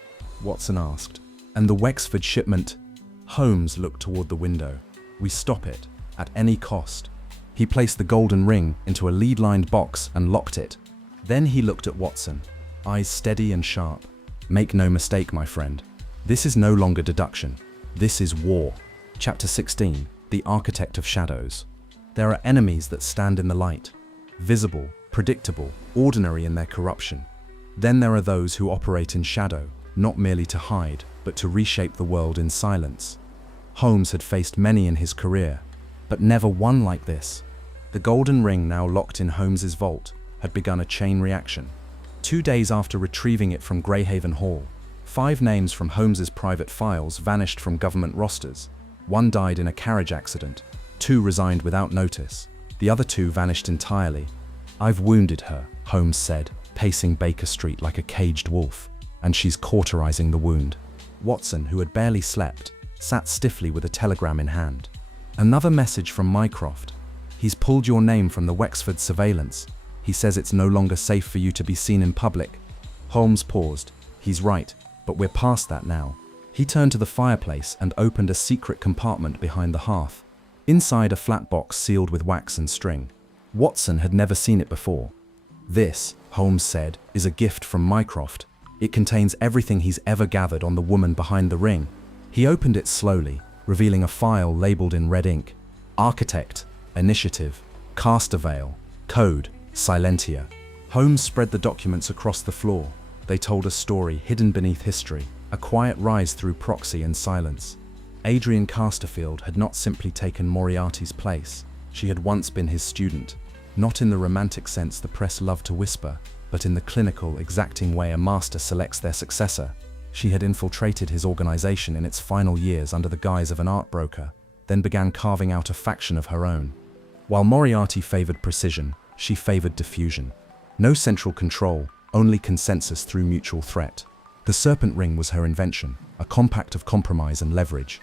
Watson asked. And the Wexford shipment? Holmes looked toward the window. We stop it, at any cost. He placed the golden ring into a lead-lined box and locked it. Then he looked at Watson, eyes steady and sharp. Make no mistake, my friend. This is no longer deduction. This is war. Chapter 16, The Architect of Shadows. There are enemies that stand in the light, visible, predictable, ordinary in their corruption. Then there are those who operate in shadow, not merely to hide, but to reshape the world in silence. Holmes had faced many in his career, but never one like this. The golden ring, now locked in Holmes's vault, had begun a chain reaction. 2 days after retrieving it from Greyhaven Hall, 5 names from Holmes's private files vanished from government rosters. 1 died in a carriage accident, 2 resigned without notice, the other 2 vanished entirely. I've wounded her, Holmes said, pacing Baker Street like a caged wolf, and she's cauterizing the wound. Watson, who had barely slept, sat stiffly with a telegram in hand. Another message from Mycroft. He's pulled your name from the Wexford surveillance. He says it's no longer safe for you to be seen in public. Holmes paused. He's right, but we're past that now. He turned to the fireplace and opened a secret compartment behind the hearth. Inside, a flat box sealed with wax and string. Watson had never seen it before. This, Holmes said, is a gift from Mycroft. It contains everything he's ever gathered on the woman behind the ring. He opened it slowly, revealing a file labeled in red ink. Architect, Initiative, Castervale, Code, Silentia. Holmes spread the documents across the floor. They told a story hidden beneath history, a quiet rise through proxy and silence. Adrian Casterfield had not simply taken Moriarty's place. She had once been his student. Not in the romantic sense the press loved to whisper, but in the clinical, exacting way a master selects their successor. She had infiltrated his organization in its final years under the guise of an art broker, then began carving out a faction of her own. While Moriarty favored precision, she favored diffusion. No central control, only consensus through mutual threat. The serpent ring was her invention, a compact of compromise and leverage.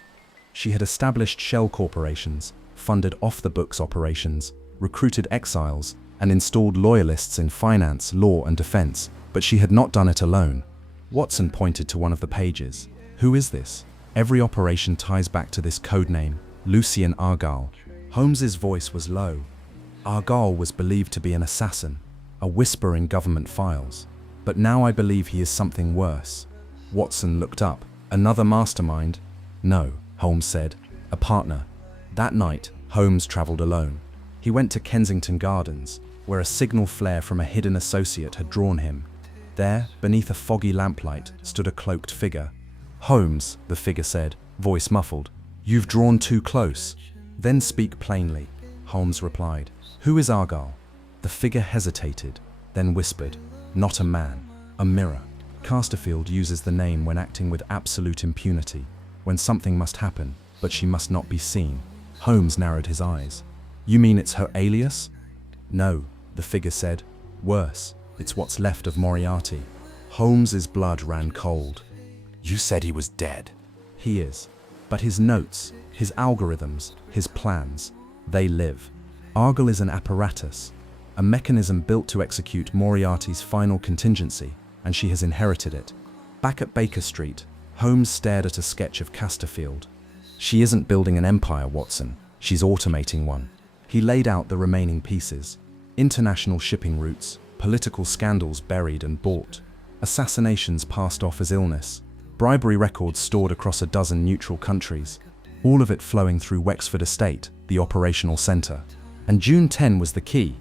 She had established shell corporations, funded off-the-books operations, recruited exiles, and installed loyalists in finance, law, and defense, but she had not done it alone. Watson pointed to one of the pages. Who is this? Every operation ties back to this code name, Lucien Argyle. Holmes's voice was low. Argyle was believed to be an assassin, a whisper in government files. But now I believe he is something worse. Watson looked up. Another mastermind? No, Holmes said. A partner. That night, Holmes traveled alone. He went to Kensington Gardens, where a signal flare from a hidden associate had drawn him. There, beneath a foggy lamplight, stood a cloaked figure. Holmes, the figure said, voice muffled. You've drawn too close. Then speak plainly, Holmes replied. Who is Argyle? The figure hesitated, then whispered. Not a man, a mirror. Casterfield uses the name when acting with absolute impunity, when something must happen, but she must not be seen. Holmes narrowed his eyes. You mean it's her alias? No, the figure said. Worse, it's what's left of Moriarty. Holmes's blood ran cold. You said he was dead. He is. But his notes, his algorithms, his plans, they live. Argyle is an apparatus, a mechanism built to execute Moriarty's final contingency, and she has inherited it. Back at Baker Street, Holmes stared at a sketch of Casterfield. She isn't building an empire, Watson. She's automating one. He laid out the remaining pieces. International shipping routes, political scandals buried and bought, assassinations passed off as illness, bribery records stored across a dozen neutral countries, all of it flowing through Wexford Estate, the operational centre. And June 10 was the key.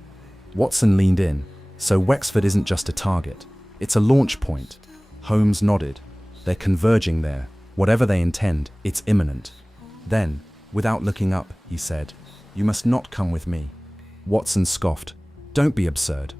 Watson leaned in. So Wexford isn't just a target. It's a launch point. Holmes nodded. They're converging there. Whatever they intend, it's imminent. Then, without looking up, he said, You must not come with me. Watson scoffed. Don't be absurd.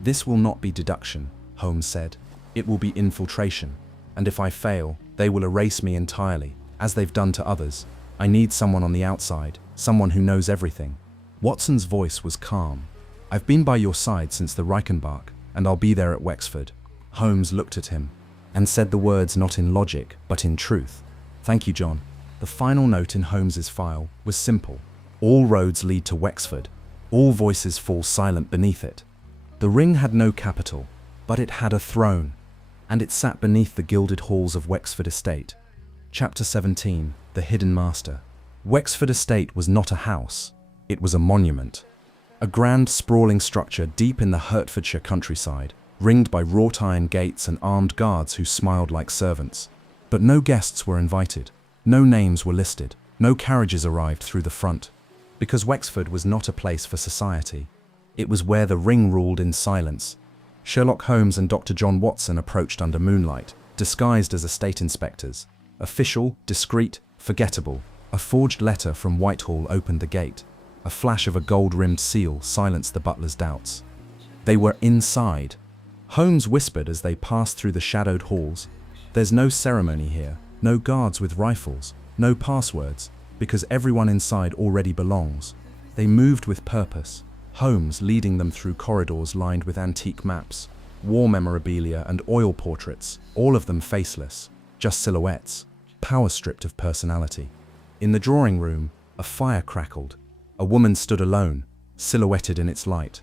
This will not be deduction, Holmes said. It will be infiltration. And if I fail, they will erase me entirely, as they've done to others. I need someone on the outside, someone who knows everything. Watson's voice was calm. I've been by your side since the Reichenbach, and I'll be there at Wexford. Holmes looked at him and said the words not in logic, but in truth. Thank you, John. The final note in Holmes's file was simple. All roads lead to Wexford. All voices fall silent beneath it. The ring had no capital, but it had a throne, and it sat beneath the gilded halls of Wexford Estate. Chapter 17, The Hidden Master. Wexford Estate was not a house. It was a monument. A grand, sprawling structure deep in the Hertfordshire countryside, ringed by wrought iron gates and armed guards who smiled like servants. But no guests were invited. No names were listed. No carriages arrived through the front. Because Wexford was not a place for society. It was where the ring ruled in silence. Sherlock Holmes and Dr. John Watson approached under moonlight, disguised as estate inspectors. Official, discreet, forgettable. A forged letter from Whitehall opened the gate. A flash of a gold-rimmed seal silenced the butler's doubts. They were inside. Holmes whispered as they passed through the shadowed halls. There's no ceremony here, no guards with rifles, no passwords, because everyone inside already belongs. They moved with purpose, Holmes leading them through corridors lined with antique maps, war memorabilia and oil portraits, all of them faceless, just silhouettes, power-stripped of personality. In the drawing room, a fire crackled. A woman stood alone, silhouetted in its light.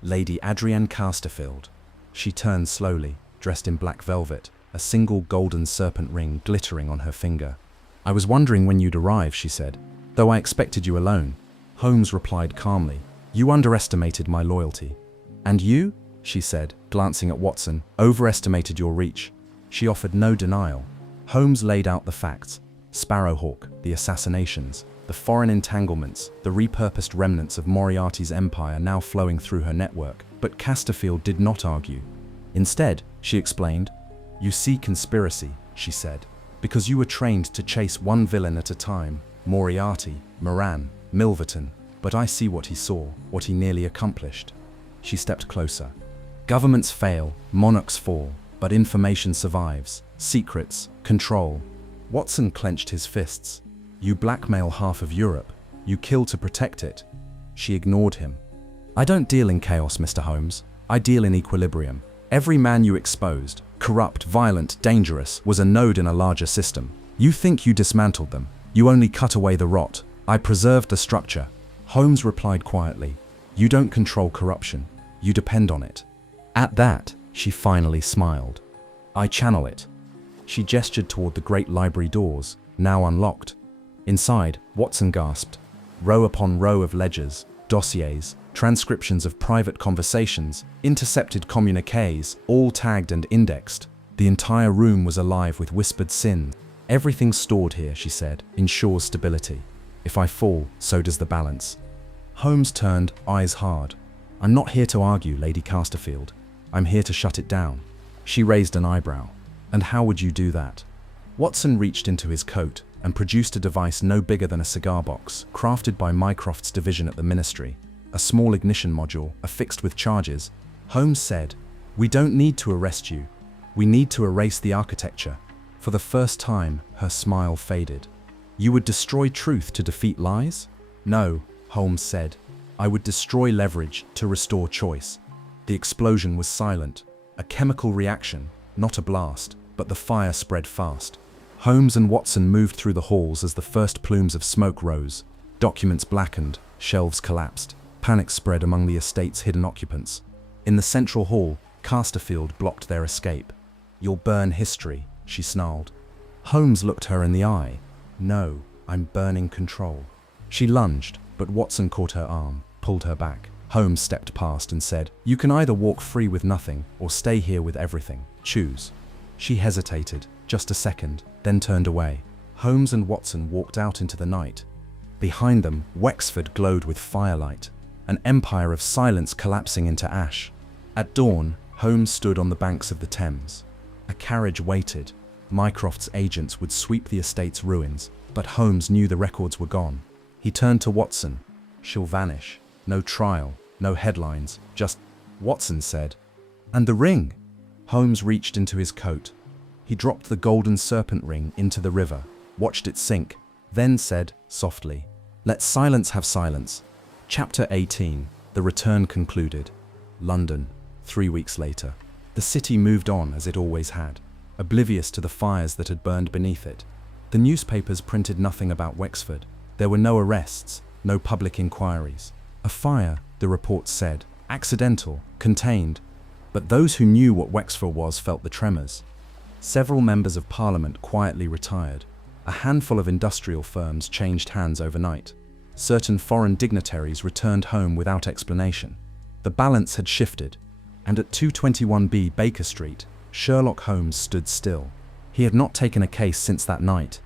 Lady Adrienne Casterfield. She turned slowly, dressed in black velvet, a single golden serpent ring glittering on her finger. I was wondering when you'd arrive, she said, though I expected you alone. Holmes replied calmly, You underestimated my loyalty. And you, she said, glancing at Watson, overestimated your reach. She offered no denial. Holmes laid out the facts. Sparrowhawk, the assassinations, the foreign entanglements, the repurposed remnants of Moriarty's empire now flowing through her network. But Casterfield did not argue. Instead, she explained, You see conspiracy, she said, because you were trained to chase one villain at a time, Moriarty, Moran, Milverton, but I see what he saw, what he nearly accomplished. She stepped closer. Governments fail, monarchs fall, but information survives, secrets, control. Watson clenched his fists. You blackmail half of Europe. You kill to protect it. She ignored him. I don't deal in chaos, Mr. Holmes. I deal in equilibrium. Every man you exposed, corrupt, violent, dangerous, was a node in a larger system. You think you dismantled them. You only cut away the rot. I preserved the structure. Holmes replied quietly. You don't control corruption. You depend on it. At that, she finally smiled. I channel it. She gestured toward the great library doors, now unlocked. Inside, Watson gasped. Row upon row of ledgers, dossiers, transcriptions of private conversations, intercepted communiques, all tagged and indexed. The entire room was alive with whispered sins. Everything stored here, she said, ensures stability. If I fall, so does the balance. Holmes turned, eyes hard. I'm not here to argue, Lady Casterfield. I'm here to shut it down. She raised an eyebrow. And how would you do that? Watson reached into his coat and produced a device no bigger than a cigar box, crafted by Mycroft's division at the Ministry. A small ignition module, affixed with charges. Holmes said, We don't need to arrest you. We need to erase the architecture. For the first time, her smile faded. You would destroy truth to defeat lies? No, Holmes said. I would destroy leverage to restore choice. The explosion was silent. A chemical reaction, not a blast, but the fire spread fast. Holmes and Watson moved through the halls as the first plumes of smoke rose. Documents blackened, shelves collapsed. Panic spread among the estate's hidden occupants. In the central hall, Casterfield blocked their escape. You'll burn history, she snarled. Holmes looked her in the eye. No, I'm burning control. She lunged, but Watson caught her arm, pulled her back. Holmes stepped past and said, You can either walk free with nothing or stay here with everything. Choose. She hesitated, just a second, then turned away. Holmes and Watson walked out into the night. Behind them, Wexford glowed with firelight, an empire of silence collapsing into ash. At dawn, Holmes stood on the banks of the Thames. A carriage waited. Mycroft's agents would sweep the estate's ruins, but Holmes knew the records were gone. He turned to Watson. She'll vanish. No trial, no headlines, just... Watson said. And the ring? Holmes reached into his coat. He dropped the golden serpent ring into the river, watched it sink, then said, softly, Let silence have silence. Chapter 18. The return concluded. London, 3 weeks later. The city moved on as it always had, oblivious to the fires that had burned beneath it. The newspapers printed nothing about Wexford. There were no arrests, no public inquiries. A fire, the reports said, accidental, contained. But those who knew what Wexford was felt the tremors. Several members of Parliament quietly retired. A handful of industrial firms changed hands overnight. Certain foreign dignitaries returned home without explanation. The balance had shifted, and at 221B Baker Street, Sherlock Holmes stood still. He had not taken a case since that night.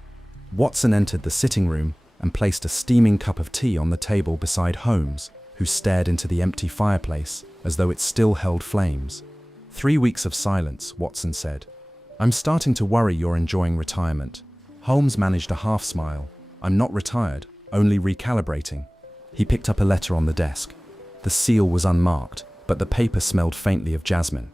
Watson entered the sitting room and placed a steaming cup of tea on the table beside Holmes, who stared into the empty fireplace as though it still held flames. 3 weeks of silence, Watson said. I'm starting to worry you're enjoying retirement. Holmes managed a half smile. I'm not retired, only recalibrating. He picked up a letter on the desk. The seal was unmarked, but the paper smelled faintly of jasmine.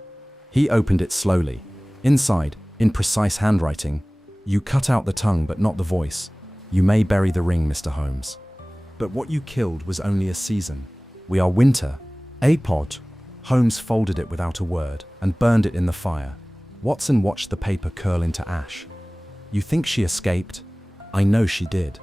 He opened it slowly. Inside, in precise handwriting, You cut out the tongue but not the voice. You may bury the ring, Mr. Holmes. But what you killed was only a season. We are winter. A pod. Holmes folded it without a word and burned it in the fire. Watson watched the paper curl into ash. You think she escaped? I know she did.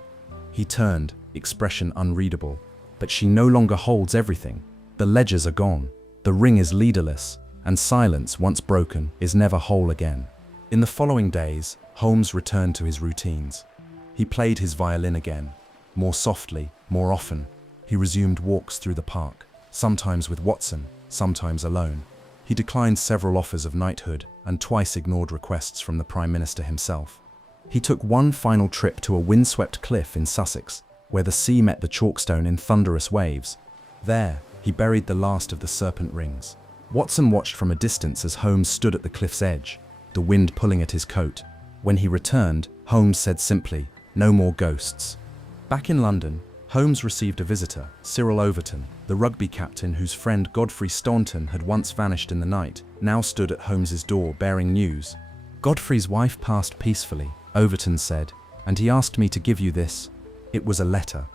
He turned, expression unreadable. But she no longer holds everything. The ledgers are gone. The ring is leaderless, and silence, once broken, is never whole again. In the following days, Holmes returned to his routines. He played his violin again, more softly, more often. He resumed walks through the park, sometimes with Watson, sometimes alone. He declined several offers of knighthood and twice ignored requests from the Prime Minister himself. He took one final trip to a windswept cliff in Sussex, where the sea met the chalkstone in thunderous waves. There, he buried the last of the serpent rings. Watson watched from a distance as Holmes stood at the cliff's edge, the wind pulling at his coat. When he returned, Holmes said simply, No more ghosts. Back in London, Holmes received a visitor, Cyril Overton, the rugby captain whose friend Godfrey Staunton had once vanished in the night, now stood at Holmes's door bearing news. Godfrey's wife passed peacefully, Overton said, and he asked me to give you this. It was a letter.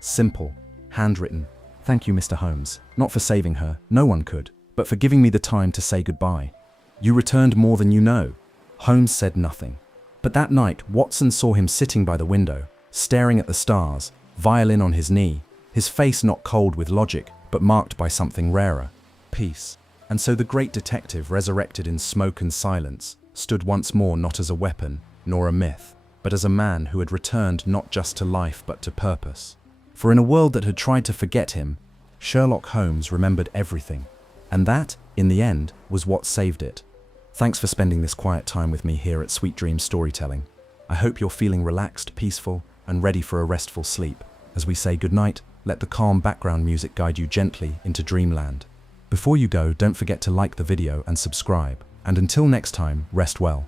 Simple, handwritten. Thank you, Mr. Holmes. Not for saving her, no one could, but for giving me the time to say goodbye. You returned more than you know." Holmes said nothing. But that night, Watson saw him sitting by the window, staring at the stars, violin on his knee, his face not cold with logic, but marked by something rarer: peace. And so the great detective, resurrected in smoke and silence, stood once more not as a weapon, nor a myth, but as a man who had returned not just to life but to purpose. For in a world that had tried to forget him, Sherlock Holmes remembered everything. And that, in the end, was what saved it. Thanks for spending this quiet time with me here at Sweet Dreams Storytelling. I hope you're feeling relaxed, peaceful, and ready for a restful sleep. As we say goodnight, let the calm background music guide you gently into dreamland. Before you go, don't forget to like the video and subscribe. And until next time, rest well.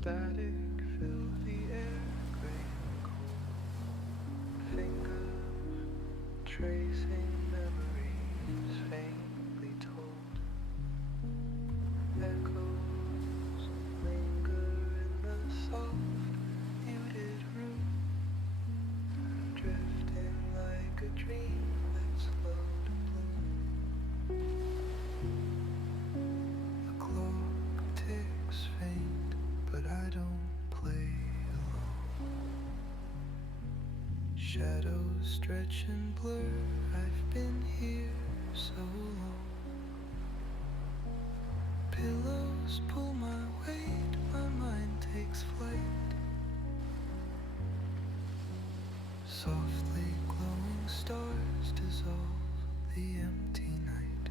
static filled the air, gray and cold. Fingers tracing memories faintly told. Echoes linger in the soft, muted room, drifting like a dream that's slow to bloom. The clock ticks faint, but I don't play alone. Shadows stretch and blur, I've been here so long. Pillows pull my weight, my mind takes flight. Softly glowing stars dissolve the empty night.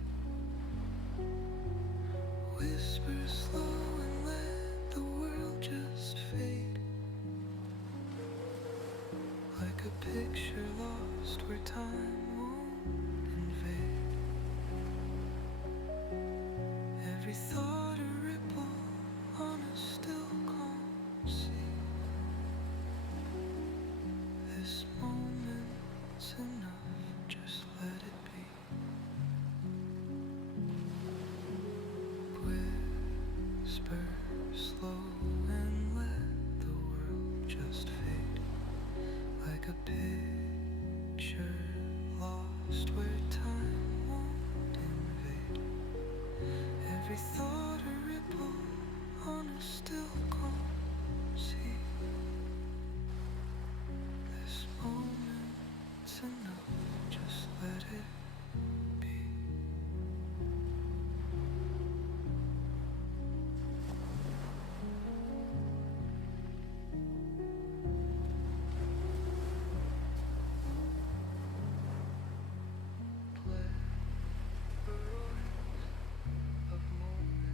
Whisper slow and let the world just fade. Like a picture lost where time won't invade. Every thought a ripple on a still calm sea. This moment's enough, just let it be. Whisper slow and let the world just fade. Like a picture lost where time won't invade. Every thought a ripple on a still calm sea. This moment's enough, just let it be. Play the roars of moments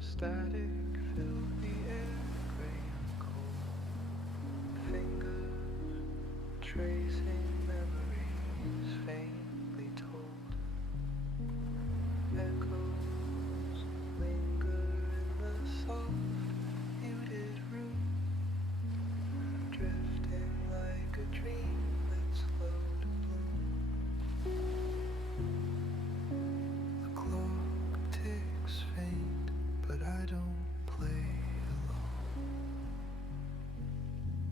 static filled the air, gray and cold. Fingers tracing memories faintly told. Echoes linger in the soft, muted room, drifting like a dream that's slow to bloom. The clock ticks faint, but I don't play alone.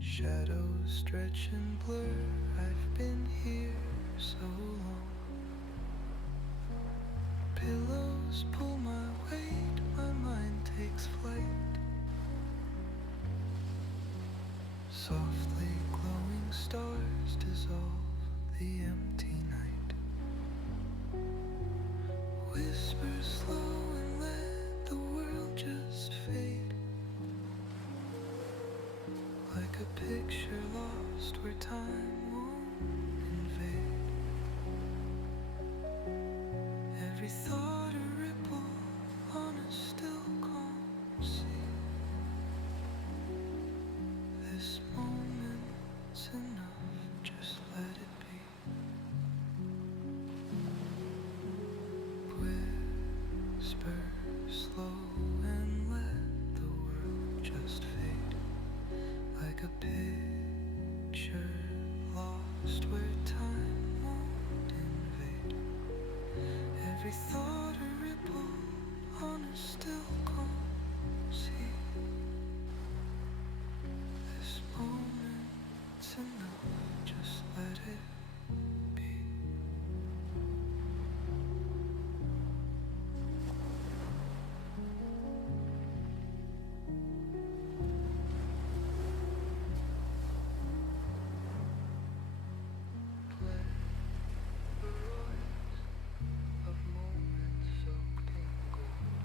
Shadows stretch and blur, I've been here so long. Pillows pull my weight, my mind takes flight. Softly glowing stars dissolve the empty night. Whisper slow and let the world just fade. Like a picture lost where time won't invade. Every thought a ripple on a still calm sea. This moment's enough, just let it be. Whisper slow and let the world just fade. Like a picture lost where time won't invade. Every thought a ripple on a still calm sea. This moment's enough, just let it be. Play the roars of moments soaked in gold.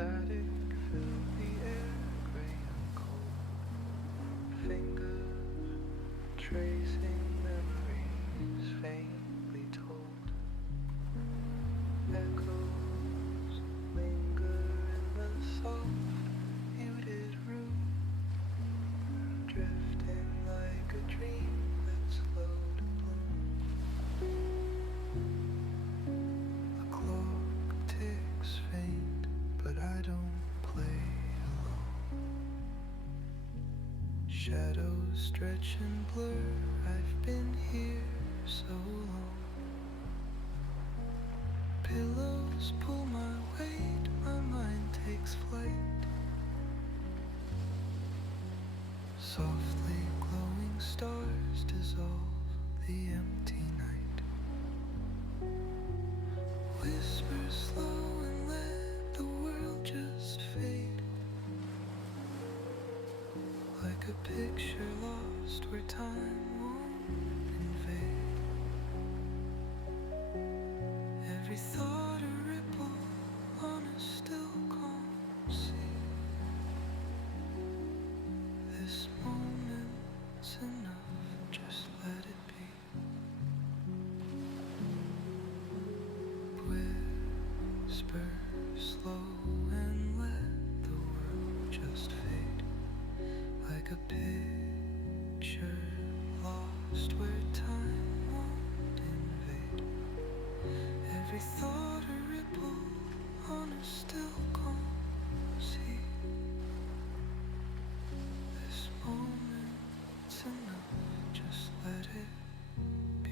Static filled the air, gray and cold. Fingers tracing memories faintly told. Echoes linger in the soft, muted room, drifting like a dream that's slow to bloom. The clock ticks faint, but I don't play alone. Shadows stretch and blur, I've been here so long. Pillows pull my weight, my mind takes flight. Softly glowing stars dissolve the empty night. Whisper slow and let the world just fade. Like a picture lost where time won't invade. Every thought a ripple on a still calm sea. This moment's enough, just let it be. Whisper slow and let the world just fade. Like a picture lost where time won't invade. Every thought a ripple on a still calm sea. This moment's enough, just let it be.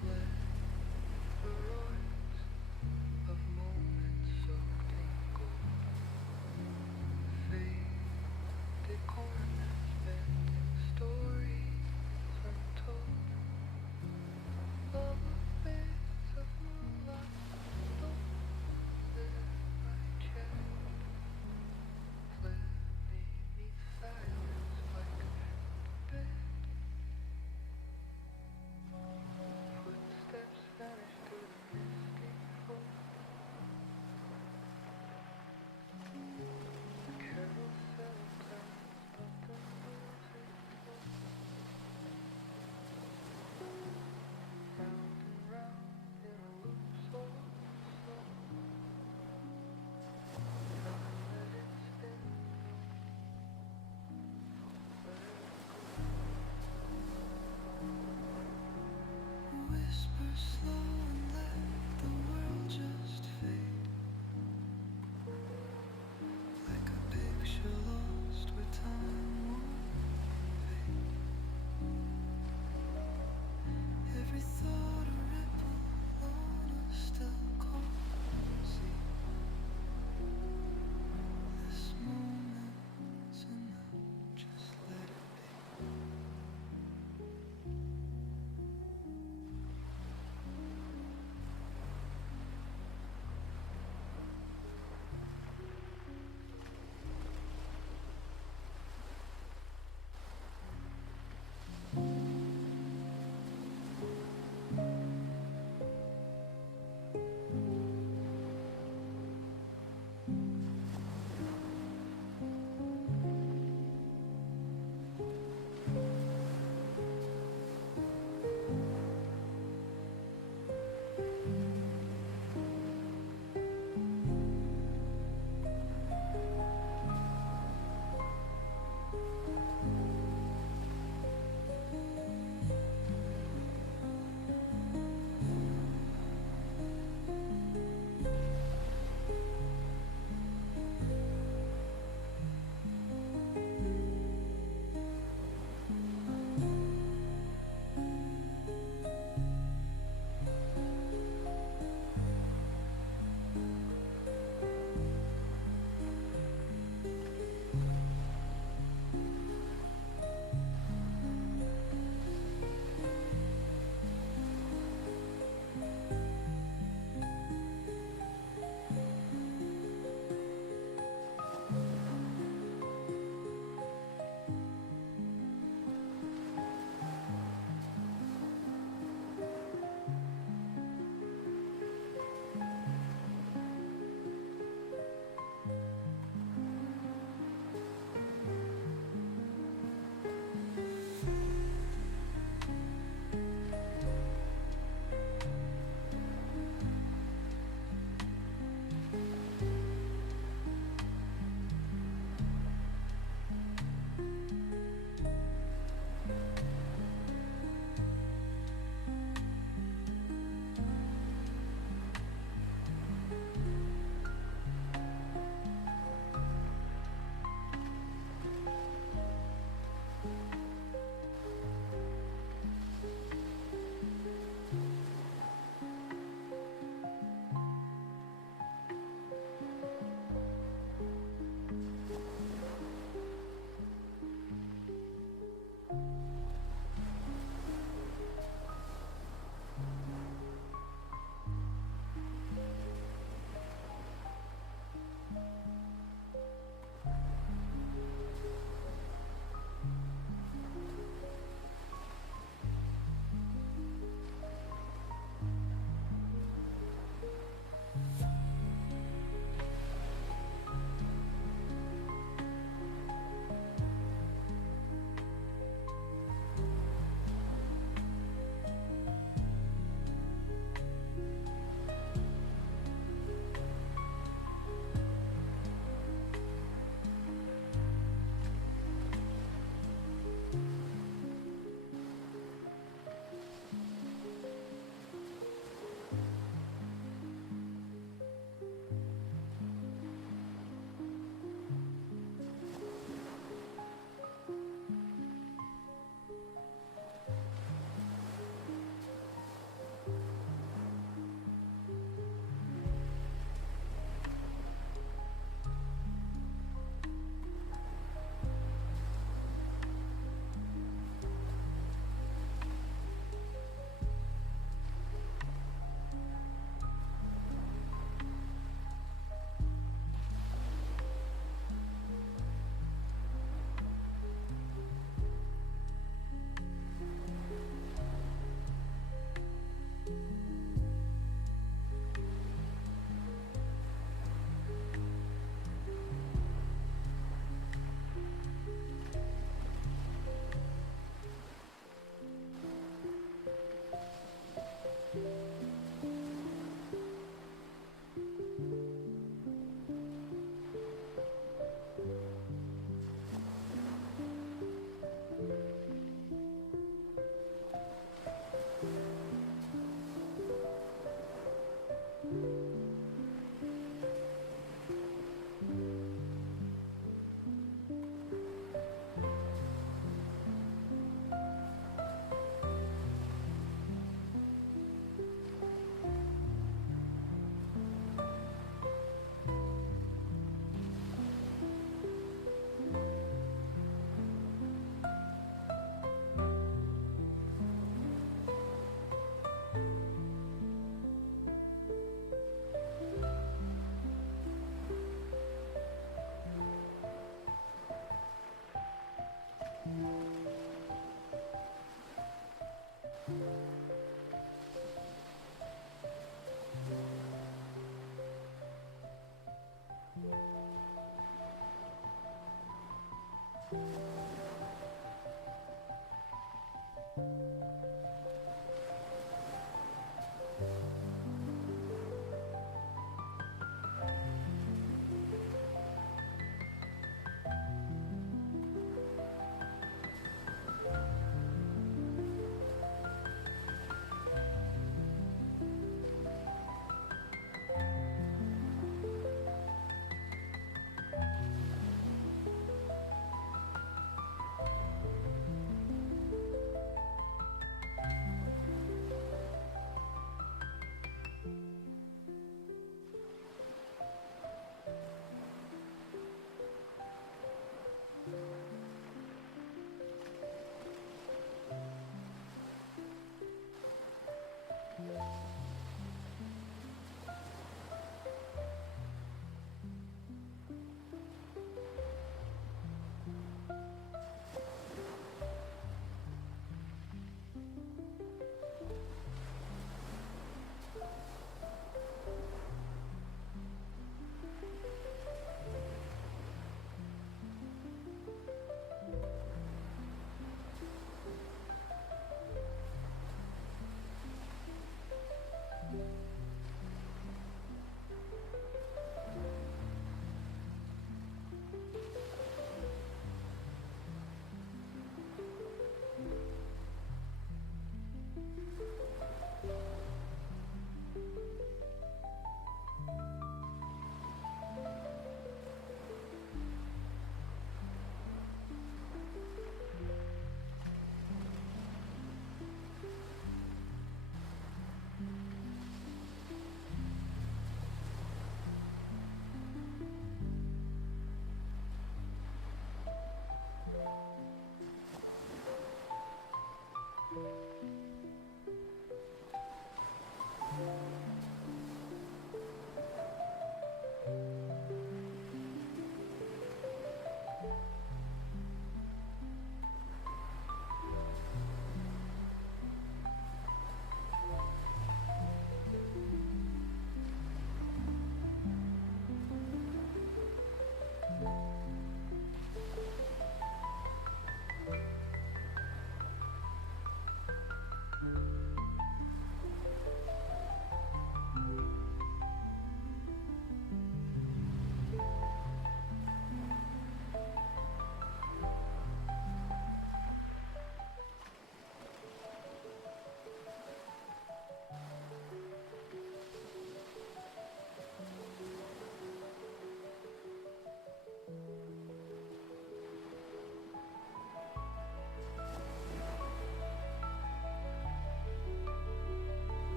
Play the rise of moments.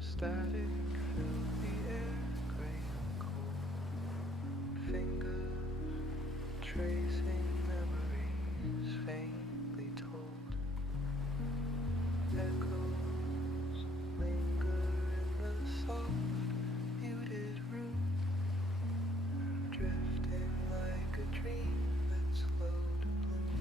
static filled the air, gray and cold. Fingers tracing memories faintly told. Echoes linger in the soft, muted room, drifting like a dream that's slow to bloom.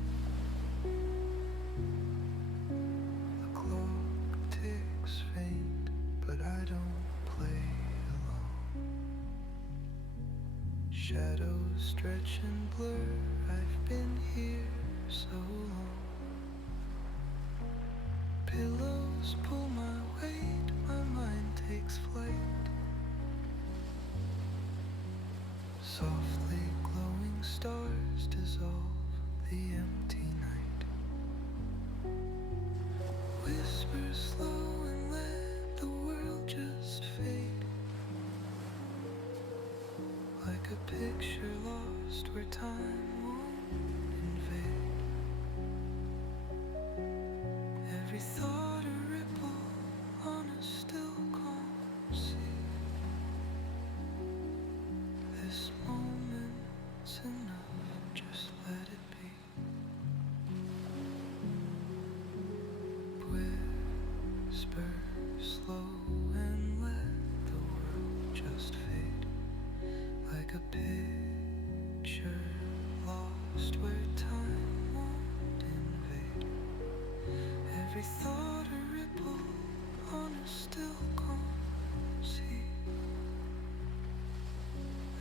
The clock ticks faint, but I don't play alone. Shadows stretch and blur, I've been here so long. Pillows pull my weight, my mind takes flight. Softly glowing stars dissolve the empty night. Whisper slow and let the world just fade. Like a picture lost where time won't invade. Every thought a ripple on a still calm sea. This moment's enough, just let it be. Whisper slow and let the world just fade. Like a picture lost where time won't invade. Every thought a ripple on a still calm sea.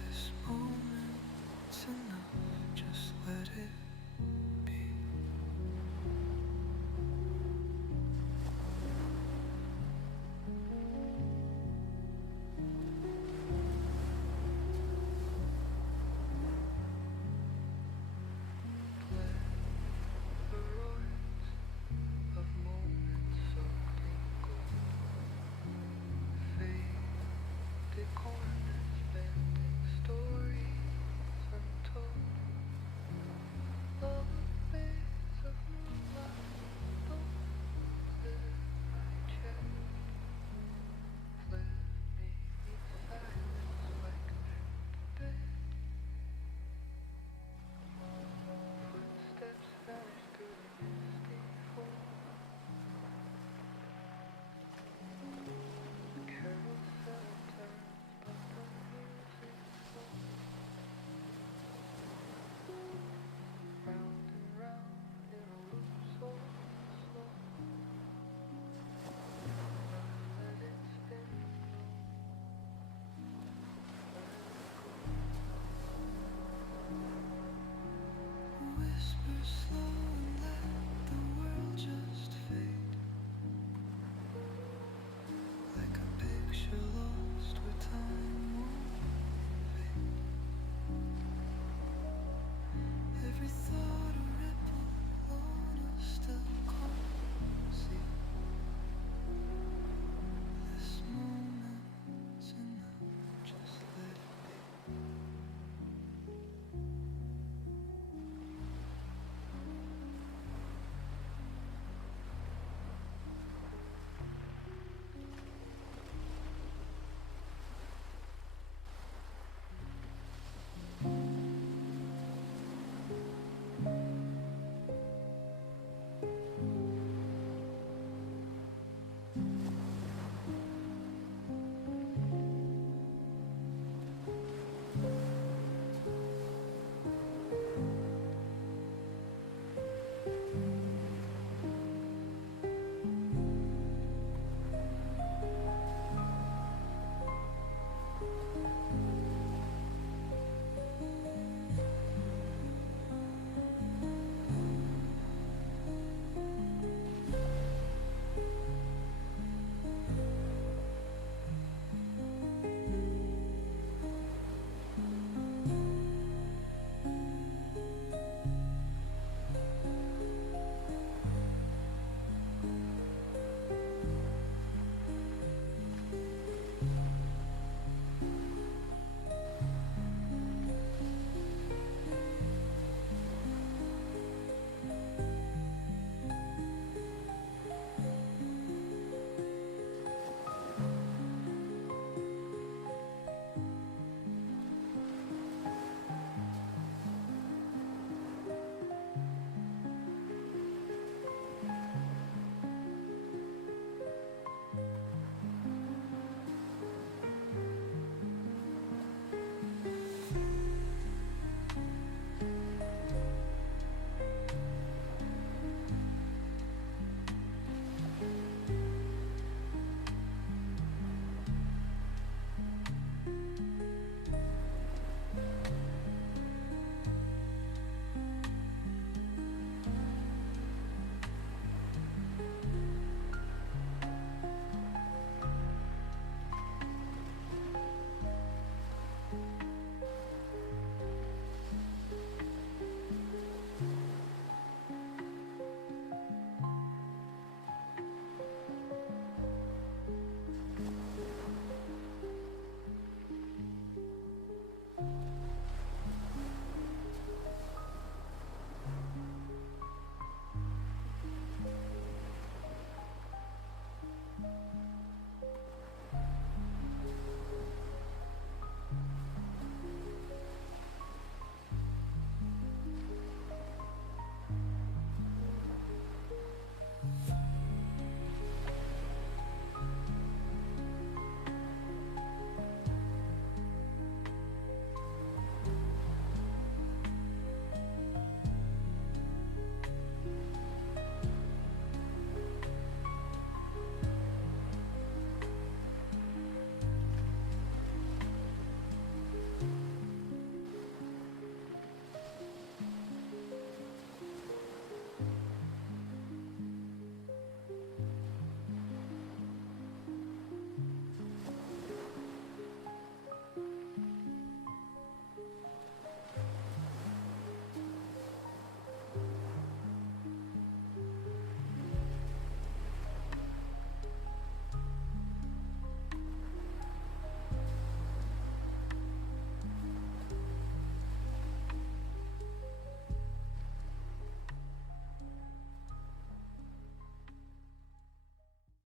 This moment's enough, just let it be. The roars of moments soaked in gold, faded corners bending stories untold. Lullabies of moonlight, those that I checked, fled me in silence like a bed. Footsteps vanish through the misty fog. The carousel turns, but the music slows. Round and round in a loop so slow. Let it spin low. Whisper slow and let the world just fade. Like a picture lost with time